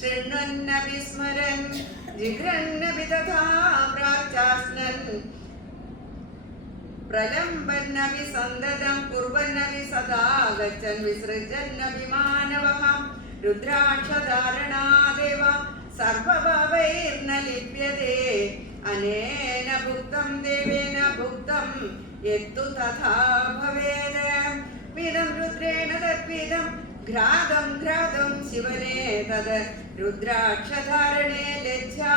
शृण्वन्नपि स्मरन् जिघ्रन्नपि तथा प्राचास्नन् प्रलम्बन्नपि सन्दतं कुर्वन्नपि सदा गच्छन् विसृजन्नपि मानवः रुद्राक्षधारणादेव सर्वभावैर्न लिप्यते अनेन भुक्तं देवेन भुक्तं यत्तु तथा भवेत् विदं रुद्रेण तद्विदं घ्रातं शिवने तद् रुद्राक्षधारणे लज्जा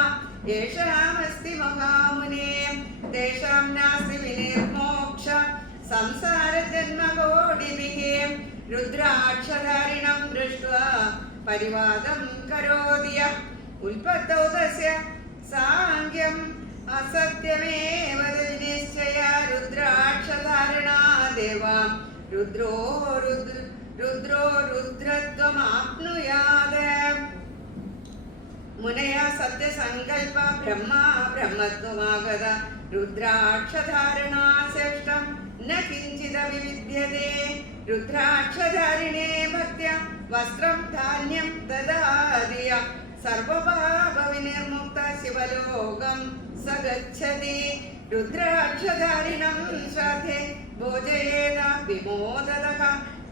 येषामस्ति महामुने तेषां नास्ति विनिर्मोक्ष संसारजन्मकोटिभिः रुद्राक्षधारिणं दृष्ट्वा परिवादं करोति यः उल्पत्तौ तस्य साङ्ख्यम् असत्यमेव निश्चय रुद्राक्षधारणा देवां रुद्रो रुद्रत्वमाप्नुयात् मुनया सत्यसङ्कल्प ब्रह्मत्वमागत रुद्राक्षधारणा श्रेष्ठं न किञ्चिदपि विद्यते रुद्राक्षधारिणे भक्त्या वस्त्रं धान्यं ददाति सर्वपापविनिर्मुक्त शिवलोकं स गच्छति रुद्राक्षधारिणं श्राद्धे भोजयेत विमोदतः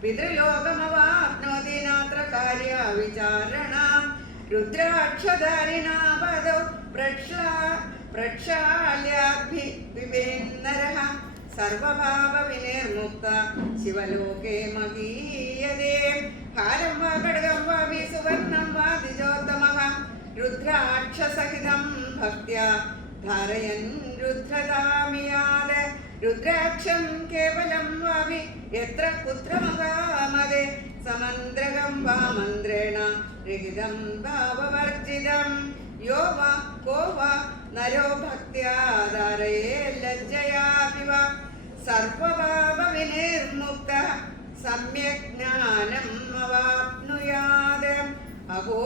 पितृलोकमवाप्नोति नात्र कार्यविचारणा रुद्राक्षधारिणा पदौ प्रक्षाल्याद्भिन्नरः सर्वभावविनिर्मुक्त शिवलोके महीयते हारं वा खड्गं वा सुवर्णं वा द्विजोत्तमः रुद्राक्षसहितं भक्त्या धारयन् रुद्रतामियात् रुद्राक्षं केवलं वापि यत्र कुत्र महामदे समन्द्रकं वा मन्त्रेण रिगितं भाववर्जितं यो वा को वा नरो भक्त्या धारये लज्जयापि वा सर्वभावविनिर्मुक्तः सम्यक् ज्ञानम् अवाप्नुयात् अहो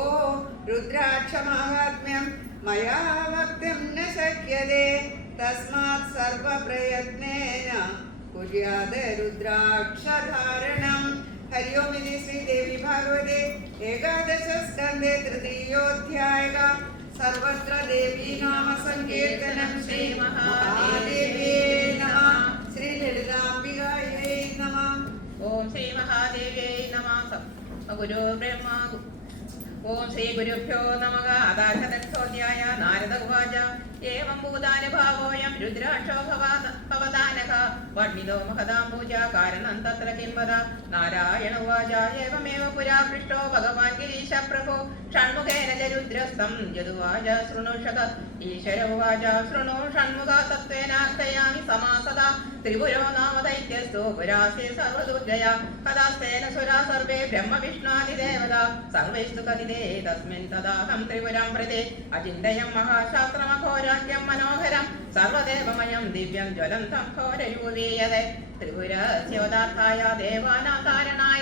रुद्राक्षमाहात्म्यं मया वक्तुं न शक्यते तस्मात् सर्वप्रयत्नेन कुर्यात् रुद्राक्षधारणं हरि ओम् इति श्रीदेवी भागवते एकादशस्कन्धे तृतीयोऽध्यायः सर्वत्र देवी नाम संकीर्तनं श्री महादेवे नमः श्री ललिताम्बिकायै नमः ओम श्री महादेव्यै नमः गुरु ब्रह्मा ओम श्री गुरुभ्यो नमः आदाशदक्षोऽध्याय नारद उवाच एवं भूतानुभावोऽयं रुद्राक्षो भवदानः वर्णितो महदाम्बुजा कारणं तत्र किं वद नारायण उवाच एवमेव पुरा पृष्टो भगवान् गिरीश प्रभो षण्मुखेन च रुद्रस्तं यदुवाच शृणुषत ईश्वर उवाच शृणु षण्मुखा तत्त्वेनार्थयामि समासदा त्रिपुरो नाम दैत्यस्थो पुरास्ते सर्वदुर्जया कदास्तेन सुरा सर्वे ब्रह्म विष्णादिदेवता सर्वेस्तु कथिते तस्मिन् तदाहं त्रिपुरं प्रति अचिन्तयं महाशास्त्रमघोराख्यं मनोहरं സർവദേവമയം ദിവ്യം ജ്വലന്തം ഘോരരൂപീയതേ ത്രിപുരസ്യോദാർത്ഥായ ദേവാനാകാരണായ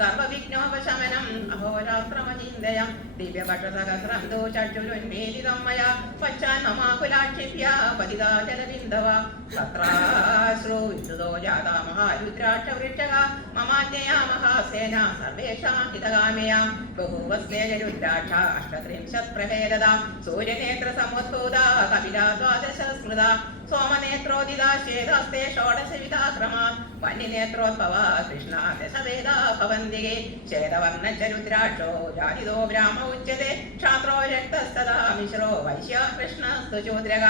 സർവവിഘ്നോപശമനം അഹോരാത്രമചിന്തയം ദിവ്യപക്ഷസഹസ്രം ദോ ചക്ഷുരുന്മീലിതം മയാ പശ്ചാന്മമാകുലാക്ഷിഭ്യ പതിതാചലബിന്ദവ തത്രാശ്രോ വിദ്യുതോ ജാതാ മഹാരുദ്രാക്ഷവൃക്ഷക മമാജ്ഞയാ മഹാസേന സർവേഷാം ഹിതകാമയാ ബഹുവസ്ലേജരുദ്രാക്ഷ അഷ്ടത്രിംശത് പ്രഭേദത സൂര്യനേത്രസമുദ്ഭൂത കപിലാ ദ്വാദശ സ്മൃത സോമനേത്രോദിതാ ശ്വേതാസ്തേ ഷോഡശവിധാക്രമാ വന്യനേത്രോദ്ഭവ കൃഷ്ണ ദശവേദാ ഭവന്തികേ ശ്വേതവർണ്ണചരുദ്രാക്ഷോ ജാതിദോ ബ്രാഹ്മ ഉച്യത്തെ ക്ഷാത്രോ രക്തസ്തദാ മിശ്രോ വൈശ്യ കൃഷ്ണസ്തു ശൂദ്രക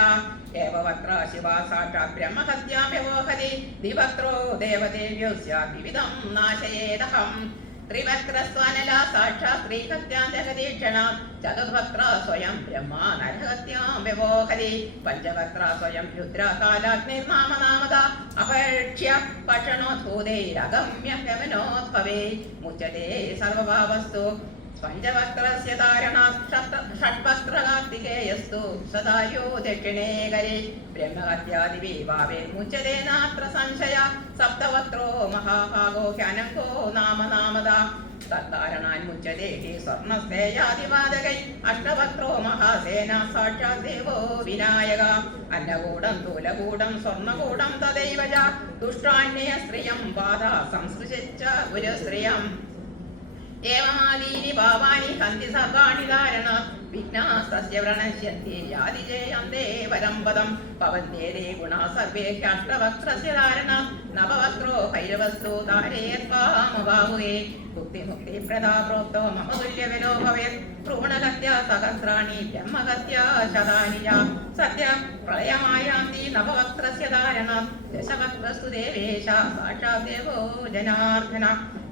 ഏവവക്ത്ര ശിവ സാക്ഷാത് ബ്രഹ്മഹത്യാമ്യവോഹതി ദിവക്ത്രോ ദേവദേവ്യോ സ്യാത് വിവിധം നാശയേദഹം ത്രിവക്രസ്വനലാ സാക്ഷാത് സ്ത്രീഹത്യാന്തകദീക്ഷണ ചതുർവക്ത്ര സ്വയം ബ്രഹ്മാ നരഹത്യാം വ്യവോഹതി പഞ്ചവക്ത്ര സ്വയം രുദ്രകാലാഗ്നിർനാമനാമത അപേക്ഷ്യ പക്ഷണോദ്ഭൂതൈരഗമ്യ ഗമനോദ്ഭവേ മുച്യതേ സർവഭാവസ്തു പഞ്ചവക്രസ്യ ധാരണാത് ഷഡ്വക്രകാർത്തികേയസ്തു സദായോ ദക്ഷിണേ കരേ ബ്രഹ്മഹത്യാദിവേ ഭാവേർമുച്യതേ നാത്ര സംശയ സപ്തവക്ത്രോ മഹാഭാഗോ ഹ്യനങ്കോ നാമനാമത തദ്ധാരണാന്മുച്യതേ ഹി സ്വർണസ്തേയാദിവാദകൈ അഷ്ടവക്ത്രോ മഹാസേന സാക്ഷാത് ദേവോ വിനായക അന്നകൂടം തൂലകൂടം സ്വർണകൂടം തദൈവ ച ദുഷ്ടാന്യ സ്ത്രിയം ബാധ സംസൃജിച്ച ഒരു സ്ത്രിയം ഏവമാദീനി പാപാനി ഹന്തി സർവാണി ധാരണ വിഘ്നാസ്തസ്യ വ്രണശ്യന്തി യാതിജേയന്തേ പരം പദം പവന്യേരേ ഗുണാ സർവേ ഹ്യഷ്ടവക്ത്രസ്യ ധാരണ നവവക്ത്രോ ഭൈരവസ്തു ധാരയേത്വാമുപാവുകേ മുക്തി പ്രദാ പ്രോക്തോ മമ തുല്യവിലോ ഭവേത് ഭ്രൂണഹത്യ സഹസ്രാണി ബ്രഹ്മഹത്യ ശതാനി ച സത്യ പ്രളയമായാന്തി നവവക്ത്രസ്യ ധാരണ ദശവക്ത്രസ്തു ദേവേശ സാക്ഷാത് ദേവോ ജനാർദ്ദന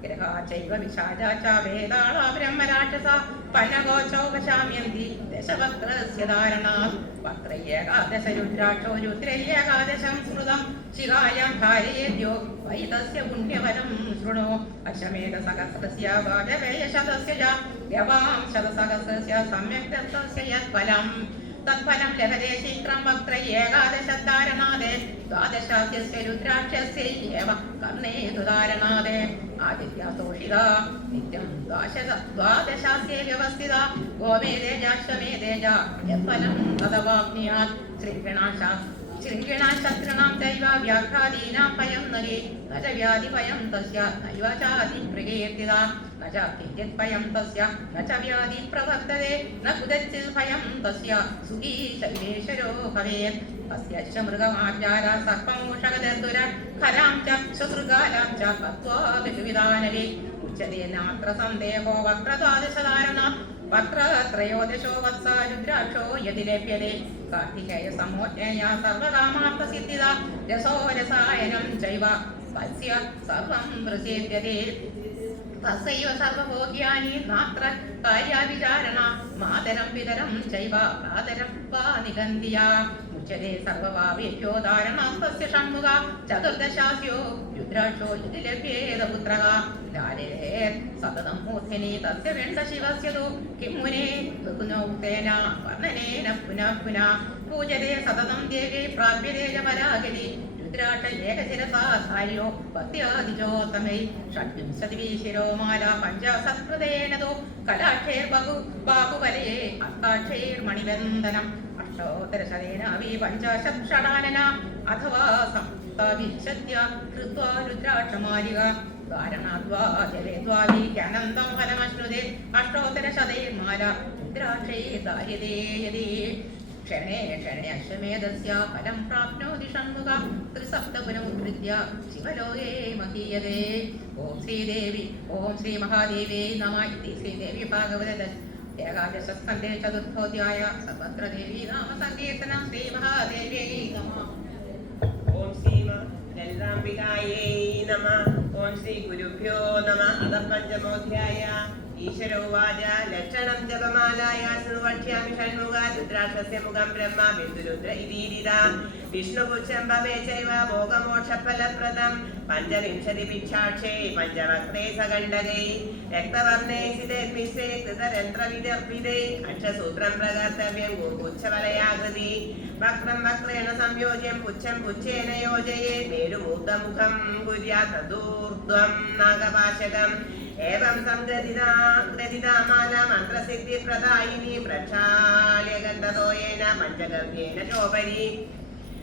ഗ്രഹാ ചൈവ വിശാചാ ച വേദാളാ ബ്രഹ്മരാക്ഷസ പന്നഗോചോപശാമ്യന്തി ദശവക്ത്രസ്യ ധാരണാത് വക്രയേകാദശ രുദ്രാക്ഷോ രുദ്രയേകാദശം സ്മൃതം ശിഖായാം ധാരയേദ്യോ വൈതസ്യ പുണ്യവനം ശൃണു അശ്വമേധ സഹസ്രസ്യ വാജപേയശതസ്യ ച യവാം ശതസഹസ്രസ്യ സമ്യക് ദത്തസ്യ യത്ഫലം തത്ഫലം ലഭതേ ശീഘ്രം വക്ത്ര ഏകാദശധാരണാദേ ദ്വാദശാസ്യസ്യ രുദ്രാക്ഷസ്യൈവ കർണേതു ധാരണാദേ ആദിത്യാസോഷിത നിത്യം ദ്വാദശാസ്യേ വ്യവസ്ഥിത ഗോമേതേജാശ്വമേതേജ യത്ഫലം തദവാപ്നുയാത് ശൃംഗിണാശസ്ത്രിണാം ചൈവ വ്യാഘ്രാദീനാം ഭയം നരേ ന ച വ്യാധിഭയം തസ്യ നൈവ ചാതി പ്രകീർത്തിത ന ച കിഞ്ചിത് ഭയം തസ്യ ന ച വ്യാധി പ്രവർത്തതേ ന കുതച്ചിത് ഭയം തസ്യ സുഖീ ശൈലേശ്വരോ ഭവേത് തസ്യ മൃഗമാചാര സർപ്പമൂഷകദർദുര ഖരാം ച ശുശ്രുകാലാം ച ഹത്വാ ബഹുവിധാനവേ ഉച്യതേ നാത്ര സന്ദേഹോ വക്രദ്വാദശധാരണ വക്രത്രയോദശോ വത്സ രുദ്രാക്ഷോ യതി ലഭ്യതേ കാർത്തികേയ സമോജ്ഞേയ സർവകാമാർത്ഥസിദ്ധിദ രസോ രസായനം ചൈവ വത്സ്യ സർവം പ്രസിദ്ധ്യതേ തസ്സൈവ സർവഭോഗ്യാനി നാത്ര കാര്യവിചാരണ മാതരം പിതരം ചൈവ പ്രാതരം വാ നിഗന്ധിയ മുച്യതേ സർവഭാവേഭ്യോ ധാരണാസ്തസ്യ ഷണ്മുഖ ചതുർദശാസ്യോ രുദ്രാക്ഷോ യതി ലഭ്യേത പുത്രക ധാരയേത് സതതം മൂർധനി തസ്യ വെണ്ടശിവസ്യ തു കിം മുനേ ബഹുനോക്തേന വർണ്ണനേന പുനഃ പുനഃ പൂജതേ സതതം ദേവേ പ്രാപ്യതേ ച പരാഗതി രുദ്രാക്ഷ ഏകശിരസാധാര്യോ ഭക്ത്യാദിജോത്തമൈ ഷഡ്വിംശതിശിരോ മാല പഞ്ചസത്കൃതേന തു കലാക്ഷേർ ബാഹുബലേ അഷ്ടാക്ഷൈർമണിബന്ധനം അഷ്ടോത്തരശതേനാവി പഞ്ചശത് ഷടാനന അഥവാ സപ്തവിംശത്യ കൃത്വാ രുദ്രാക്ഷമാലിക ധാരണാദ്വാചലേദ്വാവിക്യാനന്ദം ഫലമശ്നുതേ അഷ്ടോത്തരശതൈർമാല രുദ്രാക്ഷൈ ദാര്യതേ ക്ഷണേ ക്ഷണേ അശ്വമേധസ്യ ഫലം പ്രാപ്നോതി ഷണ്മുഖ ത്രിസപ്തപുനമുദ്ധൃത്യ ശിവലോകേ മഹീയതേ ഓം ശ്രീദേവി ഓം ശ്രീ മഹാദേവേ നമഃ ഇതി ശ്രീദേവി ഭാഗവത ഏകാദശസ്കന്ധേ ചതുർത്ഥോധ്യായ സർവത്ര ദേവീ നാമ സങ്കീർത്തനം ശ്രീ മഹാദേവ്യൈ നമഃ. ഓം ശ്രീ ലളിതാംബികായൈ നമഃ. ഓം ശ്രീ ഗുരുഭ്യോ നമഃ. അത പഞ്ചമോധ്യായ. ഈശ്വരോവാച ലക്ഷണം ജപമാലായാ ശൃണ്വക്ഷ്യാമി ഷണ്മുഖ രുദ്രാക്ഷസ്യ മുഖം ബ്രഹ്മ ബിന്ദുരുദ്ര ഇതീരിത വിഷ്ണുപുച്ഛം ഭവേ ചൈവ ഭോഗമോക്ഷഫലപ്രദം പഞ്ചവിംശതി ഭിക്ഷാക്ഷേ പഞ്ചവക്രേ സകണ്ഡകൈ രക്തവർണേ സിതേർമിശ്രേ കൃതരന്ധ്രവിദർഭിതൈ അക്ഷസൂത്രം പ്രകർത്തവ്യം ഗുരുപുച്ഛവലയാകൃതി വക്രം വക്രേണ സംയോജ്യം പുച്ഛം പുച്ഛേന യോജയേ മേരുമൂർധമുഖം കുര്യാത് തദൂർധ്വം നാഗപാശകം ഏവം സംഗ്രഥിതാമാല മന്ത്രസിദ്ധിപ്രദായിനി പ്രക്ഷാള്യ ഗന്ധതോയേന പഞ്ചഗവ്യേന ചോപരി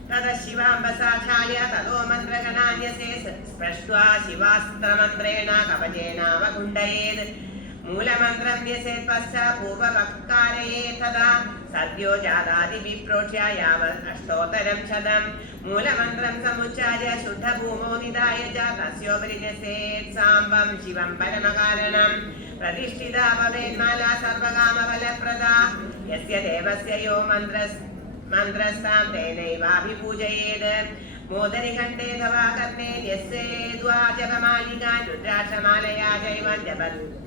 തതഃ ശിവാംബസാഖായ തതോ മന്ത്രഗണാന്യസേ സ്പൃഷ്ട്വാ ശിവാസ്ത്രമന്ത്രേണ കവചേനാവകുണ്ഡയേത് മൂലമന്ത്രം ന്യസേത് പശ്ചാത് പൂർവവക്കാരയേ തഥാ സദ്യോ ജാതാദിവിപ്രോക്ഷ്യ യാവത് അഷ്ടോത്തരം ശതം മൂലമന്ത്രം സമുച്ചാര്യ ശുദ്ധഭൂമോ നിദായ ച തസ്യോപരി ന്യസേത് സാംബം ശിവം പരമകാരണം പ്രതിഷ്ഠിതാ ഭവേന്മാല സർവകാമഫലപ്രദാ യസ്യ ദേവസ്യ യോ മന്ത്രസ്താം തേനൈവാഭിപൂജയേത് മോദനിഖണ്ഡേ ധവാ കർണേ യസ്യേദ്വാ ജപമാലികാ രുദ്രാക്ഷമാലയാ ജൈവം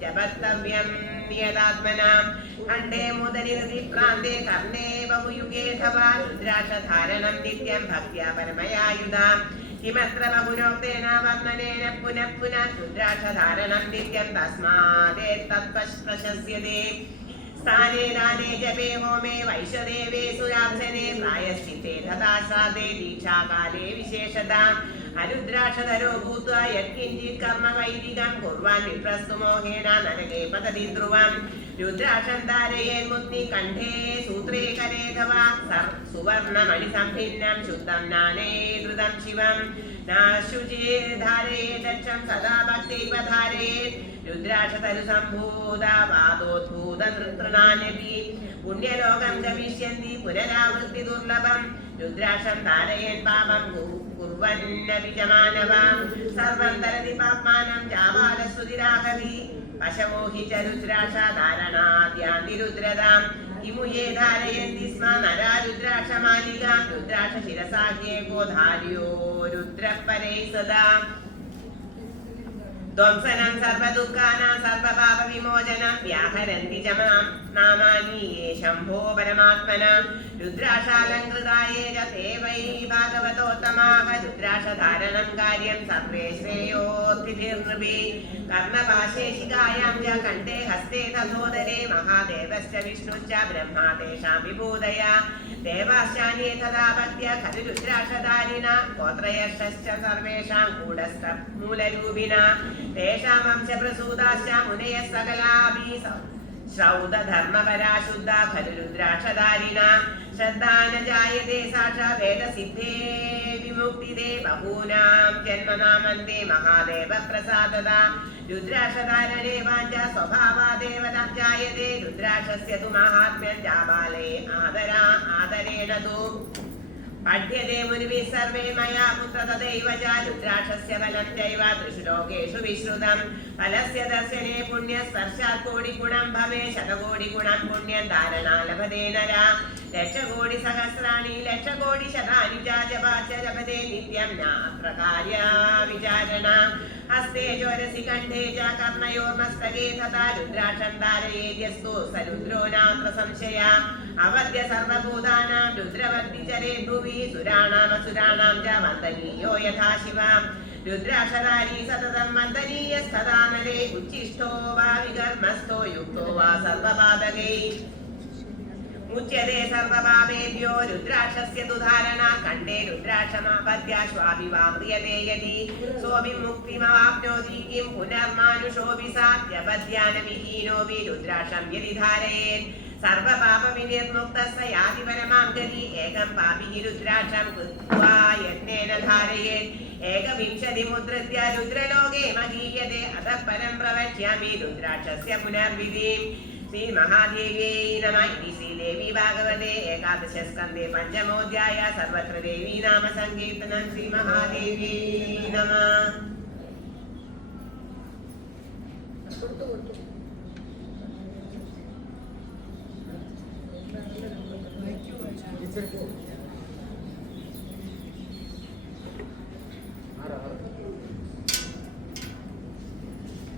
ജപത്തവ്യം നിയതാത്മനാം ഖണ്ഡേ മോദനി പ്രാന്തേ കർണേ ബഹുയുഗേ ധവാ രുദ്രാക്ഷധാരണം നിത്യം ഭക്ത്യാ പരമയായുധാം കിമത്ര ബഹുനോക്തേന വർണ്ണനേന പുനഃ പുനഃ രുദ്രാക്ഷധാരണം നിത്യം തസ്മാദേതത്പ്രശസ്യതേ സ്ഥാനേ ദാനേ ജപേ ഹോമേ വൈശ്വദേവേ സുരാർച്ചനെ പ്രായശ്ചിത്തേ തഥാ ശ്രാദ്ധേ ദീക്ഷാകാലേ വിശേഷത അരുദ്രാക്ഷധരോ ഭൂത്വാ യത്കിഞ്ചിത് കർമ്മ വൈദികം കുർവാൻ വിപ്രസ്തു മോഹേന നരകേ പതതി ധ്രുവം രുദ്രാക്ഷം ധാരയേന്മുക്തി കണ്ഠേ സൂത്രേ കരേ ധവാ സുവർണമണി സംഭിന്നം ശുദ്ധം നാനേ ധൃതം ശിവം നാശുചേ ധാരയേദക്ഷം സദാ ഭക്തൈവ ധാരയേത് രുദ്രാക്ഷതരു സംഭൂത വാദോദ്ഭൂത തൃണാനപി പുണ്യലോകം ഗമിഷ്യന്തി പുനരാവൃത്തി ദുർലഭം രുദ്രാക്ഷം ധാരയൻ പാപം കുർവന്നപി ച മാനവാം സർവം തരതി പാപ്മാനം ജാവാലസുതിരാഹവി പശവോ ഹി ച രുദ്രാക്ഷ ധാരണാദ്യാന്തി രുദ്രതാം കിമു യേ ധാരയന്തി സ്മ നരാ രുദ്രാക്ഷമാലികാം രുദ്രാക്ഷ ശിരസാഖ്യേ ഗോധാര്യോ രുദ്രപരൈ സദാ ധ്വംസനം സർവദുഃഖാനാം സർവപാപവിമോചനം വ്യാഹരന്തി ച നാമാനി യേ ശംഭോ പരമാത്മനാം രുദ്രാക്ഷാലങ്കൃതായേ ച തേ വൈ ഭാഗവതോത്തമാഃ രുദ്രാക്ഷധാരണം കാര്യം സർവേ ശ്രേയോർത്ഥിഭിർനൃപി കർണപാശേഷികായാം ച കണ്ഠേ ഹസ്തേ തഥോദരേ മഹാദേവശ്ച വിഷ്ണുശ്ച ബ്രഹ്മാ തേഷാം വിഭൂതയാ ദേവാശ്ചാന്യേ തഥാ ഭക്ത്യ ഖലു രുദ്രാക്ഷധാരിണ ഗോത്രയർഷശ്ച സർവേഷാം കൂടസ്ഥ മൂലരൂപിണ തേഷാം വംശപ്രസൂതാശ്ച മുനയഃ സകലാപി ശ്രൗതധർമ്മപരാശുദ്ധ ഖലു രുദ്രാക്ഷധാരിണ ശ്രദ്ധാ ന ജായതേ സാക്ഷാ വേദസിദ്ധേ വിമുക്തിദേ ബഹൂനാം ജന്മനാമന്തേ മഹാദേവ പ്രസാദദാ രുദ്രാക്ഷധാരണേ വാഞ്ച സ്വഭാവാദേവ ജായതേ രുദ്രാക്ഷസ്യ തു മഹാത്മ്യം ജാബാലേ ആദരേണ തു പഠ്യതേ മുനിഭിः സർവേ മയാ പുത്ര തദൈവ ച രുദ്രാക്ഷസ്യ ഫലം ചൈവ ത്രിഷു ലോകേഷു വിശ്രുതം ഫലസ്യ ദർശനേ പുണ്യസ്പർശാത് കോടിഗുണം ഭവേ ശതകോടിഗുണം പുണ്യം ധാരണാ ലഭതേ നരാ ലക്ഷകോടി സഹസ്രാണി ലക്ഷകോടി ശതാനി ച ജപാച ലഭതേ നിത്യം നാത്ര കാര്യാ വിചാരണ ഹസ്തേ ചോരസി കണ്ഠേ ച കർണയോർമസ്തകേ തഥാ രുദ്രാക്ഷം ധാരയേദ്യസ്തു സ രുദ്രോ നാത്ര സംശയ അവദ്യ സർവഭൂതാനാം രുദ്രവർത്തി ചരേ ഭുവി സുരാണാമസുരാണാം ച വന്ദനീയോ യഥാ ശിവാം രുദ്രാക്ഷധാരീ സതതം വന്ദനീയസ്തദാ നരേ ഉച്ഛിഷ്ടോ വാ വികർമ്മസ്ഥോ യുക്തോ വാ സർവപാതകൈ മുച്യതേ സർവപാപേഭ്യോ രുദ്രാക്ഷസ്യ തു ധാരണാ കണ്ഠേ രുദ്രാക്ഷമാപദ്യാശ്വാഭിവാമ്രിയതേ യതി സോഭിമുക്തിമവാപ്നോതി കിം പുനർമാനുഷോऽപി സാത്യപദ്യാനവിഹീനോऽപി രുദ്രാക്ഷം യദി ധാരയേത് സർവപാപവിനിർമുക്തഃ സ യാതി പരമാം ഗതി ഏകം പാപി രുദ്രാക്ഷം കൃത്വാ യജ്ഞേന ധാരയേത് ഏകവിംശതിമുദ്രസ്യ രുദ്രലോകേ മഹീയതേ അതഃ പരം പ്രവക്ഷ്യാമി രുദ്രാക്ഷസ്യ പുനർവിധിം ശ്രീമഹാദേവ്യൈ നമഃ ഇതി ശ്രീദേവി ഭാഗവതേ ഏകാദശസ്കന്ധേ പഞ്ചമോധ്യായ സർവത്ര ദേവീ നാമ സങ്കീർത്തനം ശ്രീമഹാദേവ്യൈ നമഃ.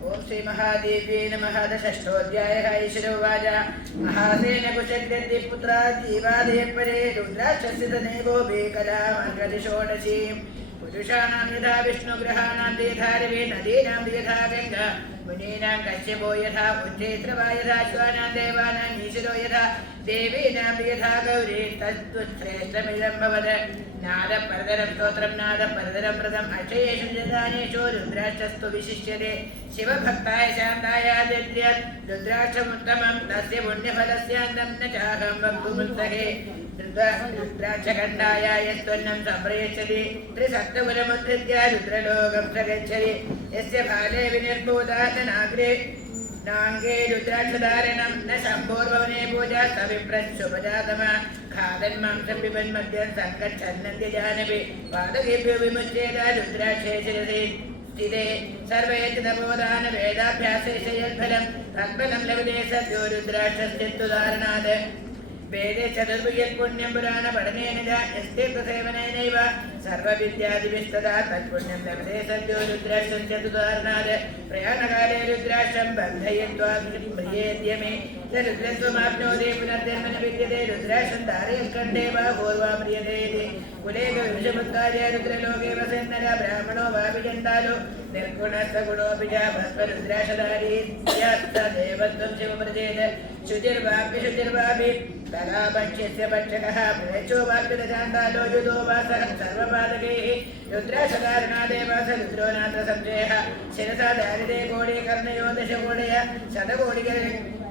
ഓം श्रीमहादेव्यै नमः। षष्ठोऽध्यायः। ईश्वरोवाच महासेनकुशग्रद्धिपुत्रा जीवादेपरे रुद्राक्षस्य तदेवोऽपि कलामङ्गति षोडशी पुरुषाणां यथा विष्णुग्रहाणां यथा रवि नदीनां यथा गङ्गा मुनीनां कश्यपो यथा उच्चैत्रवा यथा श्वानां देवानां ईश्वरो यथा देवीनां यथा गौरी तत्तुश्रेष्ठमिदं भवत्। नादपरदरं स्तोत्रं नादपरदरं व्रतम् अक्षयेषु जदानेषु रुद्राक्षस्तु विशिष्यते। शिवभक्ताय शान्ताय दिद्यत् रुद्राक्षमुत्तमं तस्य पुण्यफलस्यान्तं न चाहं वक्तुमुत्सहे। रुद्राक्षखण्डाय यस्त्वन्नं सम्प्रयच्छति त्रिसप्तकुलमुद्धृत्य रुद्रलोकं स गच्छति। यस्य भाले विनिर्भूतात् नाङ्गे रुद्राक्षधारणं न शम्भोर्भवने पूजा स विप्रच्छुपजातमा। खादन्मांसं पिबन्मद्यं सङ्गच्छन्नन्ति जानपि पादकेभ्यो विमुच्येत रुद्राक्षे शिरसि स्थिते। सर्वैः तपोदान वेदाभ्यासेश यत्फलं तत्फलं लभते सद्यो रुद्राक्षस्यत्तुदारणात्। वेदे चतुर्भुजत्पुण्यं पुराणपठनेन च यस्तीर्थसेवनेनैव सर्वविद्यादिभिस्तदा तत्पुण्यं लभते सद्यो रुद्राक्षस्यत्तुदारणात्। प्रयाणकाले रुद्राक्षं बन्धयित्वा प्रियेद्यमे स रुद्रत्वमाप्नोति पुनर्जन्म न विद्यते। रुद्राक्षं धारयत्कण्ठे वा पूर्वा म्रियते इति कुले विषमुत्तार्य रुद्रलोके वसन्नर ब्राह्मणो वापि चण्डालो निर्गुणस्तगुणोऽपि च भस्मरुद्राक्षधारी स्यात् देवत्वं शिवमृजेत। शुचिर्वापि शुचिर्वापि कलापक्ष्यस्य पक्षकः प्रेक्षो वाप्यदचाण्डालो युधो वासः सर्वपादकैः रुद्राक्षधारणादेव स रुद्रो नात्र संशयः। शिरसा दारिदे कोडे कर्णयो दशकोडय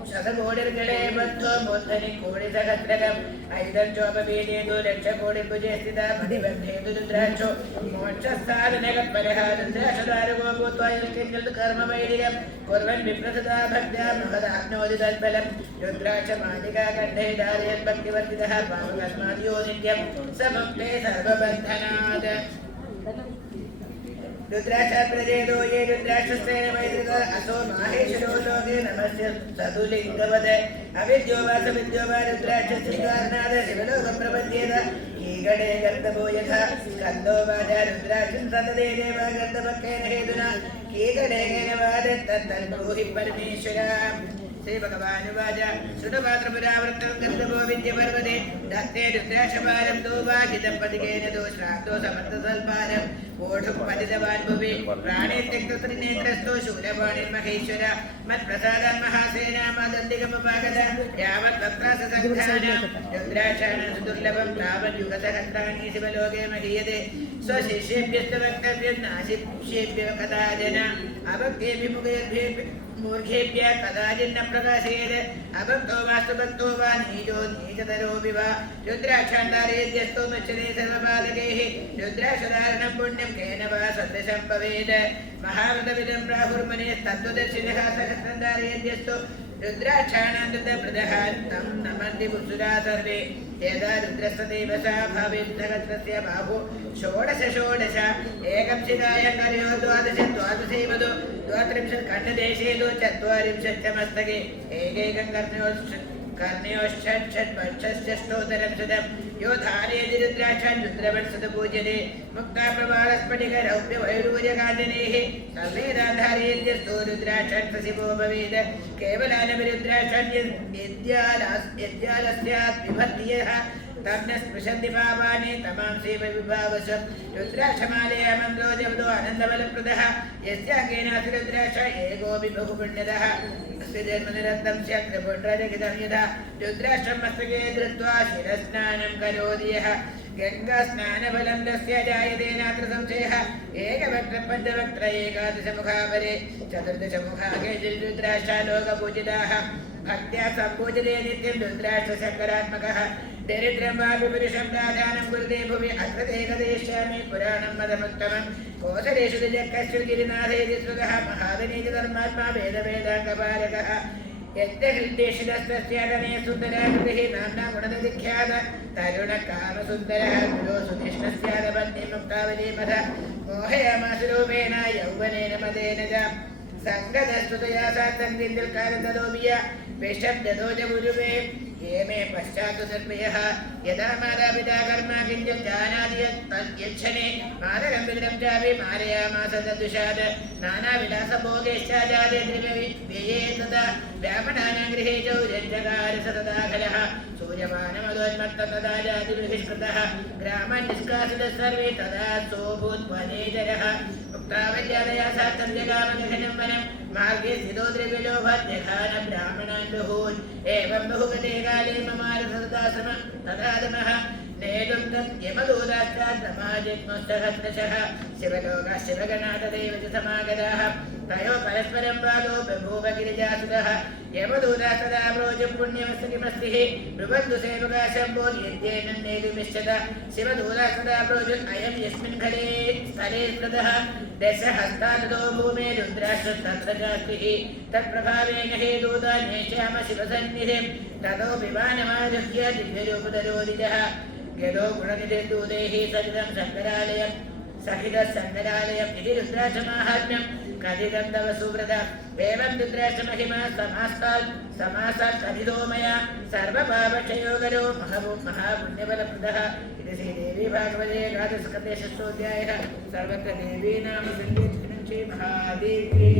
शतकोटिर्गणे बद्धो मूर्धनि कोटिसहस्रकम् ऐदञ्चोपवीडेतु लक्षकोटिभुजे स्थिता प्रतिबद्धेतु रुद्राक्षो मोक्षस्थानकत्परः। रुद्राक्षधारको भूत्वा यत्किञ्चित् कर्मवैदिकं कुर्वन् विप्रसदा भक्त्या महदाप्नोति तत्फलम्। रुद्राक्षमालिका कण्ठे धारयन् भक्तिवर्धितः पावकस्माद्यो नित्यं स मुक्ते सर्वबन्धनात्। रुद्राक्षात् प्रजेतो ये रुद्राक्षस्तेन वैदिक असो माहेश्वरो लोके नमस्य सतुलिङ्गवद। अविद्यो वा सविद्यो वा रुद्राक्षस्य कारणात् शिवलोकं प्रपद्येत। ईगणे गर्दभो यथा स्कन्दो वाचा रुद्राक्षं सतते देव गर्दभक्तेन हेतुना कीगणेन वादत्तद्ब्रूहि परमेश्वर। श्रीभगवानुवाच श्रुतपात्रपुरावृत्तं गर्दभो विद्यपर्वते दत्ते रुद्राक्षपारं तो वाहितपदिकेन तो श्राद्धो समर्थसल्पारं वोढुं पतितवान् भुवि प्राणे त्यक्तत्रिनेत्रस्थो शूलपाणिर्महेश्वर मत्प्रसादान् महासेना मदन्तिकमुपागत यावत् तत्राससङ्घानं रुद्राक्षाणां सुदुर्लभं तावद्युगसहस्राणि शिवलोके महीयते। स्वशिष्येभ्यस्तु वक्तव्यं नाशिष्येभ्यो कदाचन अभक्तेभिः मूर्खेभ्यः कदाचिन्न प्रकाशयेत्। अभक्तो वास्तु भक्तो वा नीचो नीचतरोऽपि वा रुद्राक्षान्धारयेद्यस्तो मुच्यते सर्वपादकैः। रुद्राक्षधारणं पुण्यं केन वा सदृशं भवेत्। महाव्रतमिदं प्राहुर्मुनेस्तत्त्वदर्शिनः सहस्रं धारयेद्यस्तो रुद्राक्षाणां तृतप्रदः तं नमन्ति पुरुषा सर्वे। यदा रुद्रस्तदेव सा भवेत् सहस्रस्य बाहु षोडश एकं शिखाय करयो द्वादश द्वादशैवदो द्वात्रिंशत् खण्डदेशेदो चत्वारिंशच्च मस्तके एकैकं कर्णयोश्षट्षट्पक्षश्चष्टोत्तरं शतं यो धारयति रुद्राक्षान् रुद्रवत्सत पूज्यते। मुक्ताप्रवालस्फटिकरौप्यवैडूर्यकाञ्चनैः सर्वेदान् धारयेद्यस्तो रुद्राक्षान् शिवो भवेत्। केवलानपि रुद्राक्षान् यद्यालस्यात् विभर्त्यः तन्न स्पृशन्ति पापानि तमां सेव विभावश। रुद्राक्षमालया मन्त्रो जपदो आनन्दबलप्रदः यस्याङ्गेनास्ति रुद्राक्ष एकोऽपि बहुपुण्यदः। अस्य जन्मनिरन्तं शक्रपुण्डरहितं यथा रुद्राक्षं मस्तके धृत्वा शिरस्नानं करोति यः गङ्गास्नानफलं तस्य जायते नात्र संशयः। एकवक्त्रपञ्चवक्त्र एकादशमुखा परे चतुर्दशमुखा केचिद्रुद्राक्षा लोकपूजिताः भक्त्या सम्पूजते नित्यं रुद्राक्षशङ्करात्मकः। दरिद्रं वापि पुरुषं प्राधानं कुरुते भुवि अत्र ते कथयिष्यामि पुराणं मदमुत्तमं। कोसलेषु गिरिनाथेति स्वगः महादने च धर्मात्मा वेदवेदाङ्गपालकः। यज्ञहृद्देशितस्तस्यागणे सुन्दराकृतिः नाम्ना गुणदधिख्यात तरुणकामसुन्दरः गुरो सुधिष्णस्यादपत्नीमुक्तावलीमथ मोहयामासुरूपेण यौवनेन मदेन च सङ्गतस्तुतया सात्सङ्गिन्दुल्कारतलोभिय विशब्दतो च गुरुवे ये मे पश्चात् निर्भयः यदा मातापिता कर्म किञ्चित् जानाति तद्यच्छने मातरं पितरं चापि मारयामास तद्दुषात् नानाविलासभोगेश्चाजाते द्रव्यव्यये तदा ब्राह्मणानां गृहे चौर्यञ्चकार सतदा खलः सूर्यमानमदोन्मत्त तदा जातिबहिष्कृतः ग्रामन् निष्कासितः सर्वे तदा सोऽभूद्वनेजरः मुक्तावल्यादया सार्थं जगामदघनं वनं मार्गे स्थितो द्रव्यलोभाद्यघान ब्राह्मणान् बहून् एवं बहुगते काले ममारथदाश्रम तदादमः नेतुं तत् यमदूताश्चाद्रमाजित्मस्तहस्तशः शिवलोकः शिवगणा तदैव च समागताः तयोः परस्परं वादो बभूव गिरिजासुतः यमदूतास्तदा प्रोचं पुण्यमस्ति किमस्तिः ब्रुवन्तु सेवका शम्भोर्यज्ञेन नेतुमिच्छत शिवदूतास्तदा प्रोचन् अयं यस्मिन् खले स्थले स्मृतः दशहस्तादो भूमे रुद्राश्वस्तत्र चास्तिः तत्प्रभावेन हे दूता नेष्याम शिवसन्निधिं ततो विमानमारुह्य दिव्यरूपधरोदितः यदो गुणनिधिर्दूतैः सहितं शङ्करालयम् इति रुद्राक्षमाहात्म्यं कथितं तव सुव्रत एवं रुद्राक्षमहिमा समासात् कथितो मया सर्वपापक्षयोगरो महापुण्यफलप्रदः इति श्रीदेवी भागवते एकादशस्कन्धे षष्ठोऽध्यायः सर्वत्र देवी नाम संकीर्तनं श्रीमहादेवी।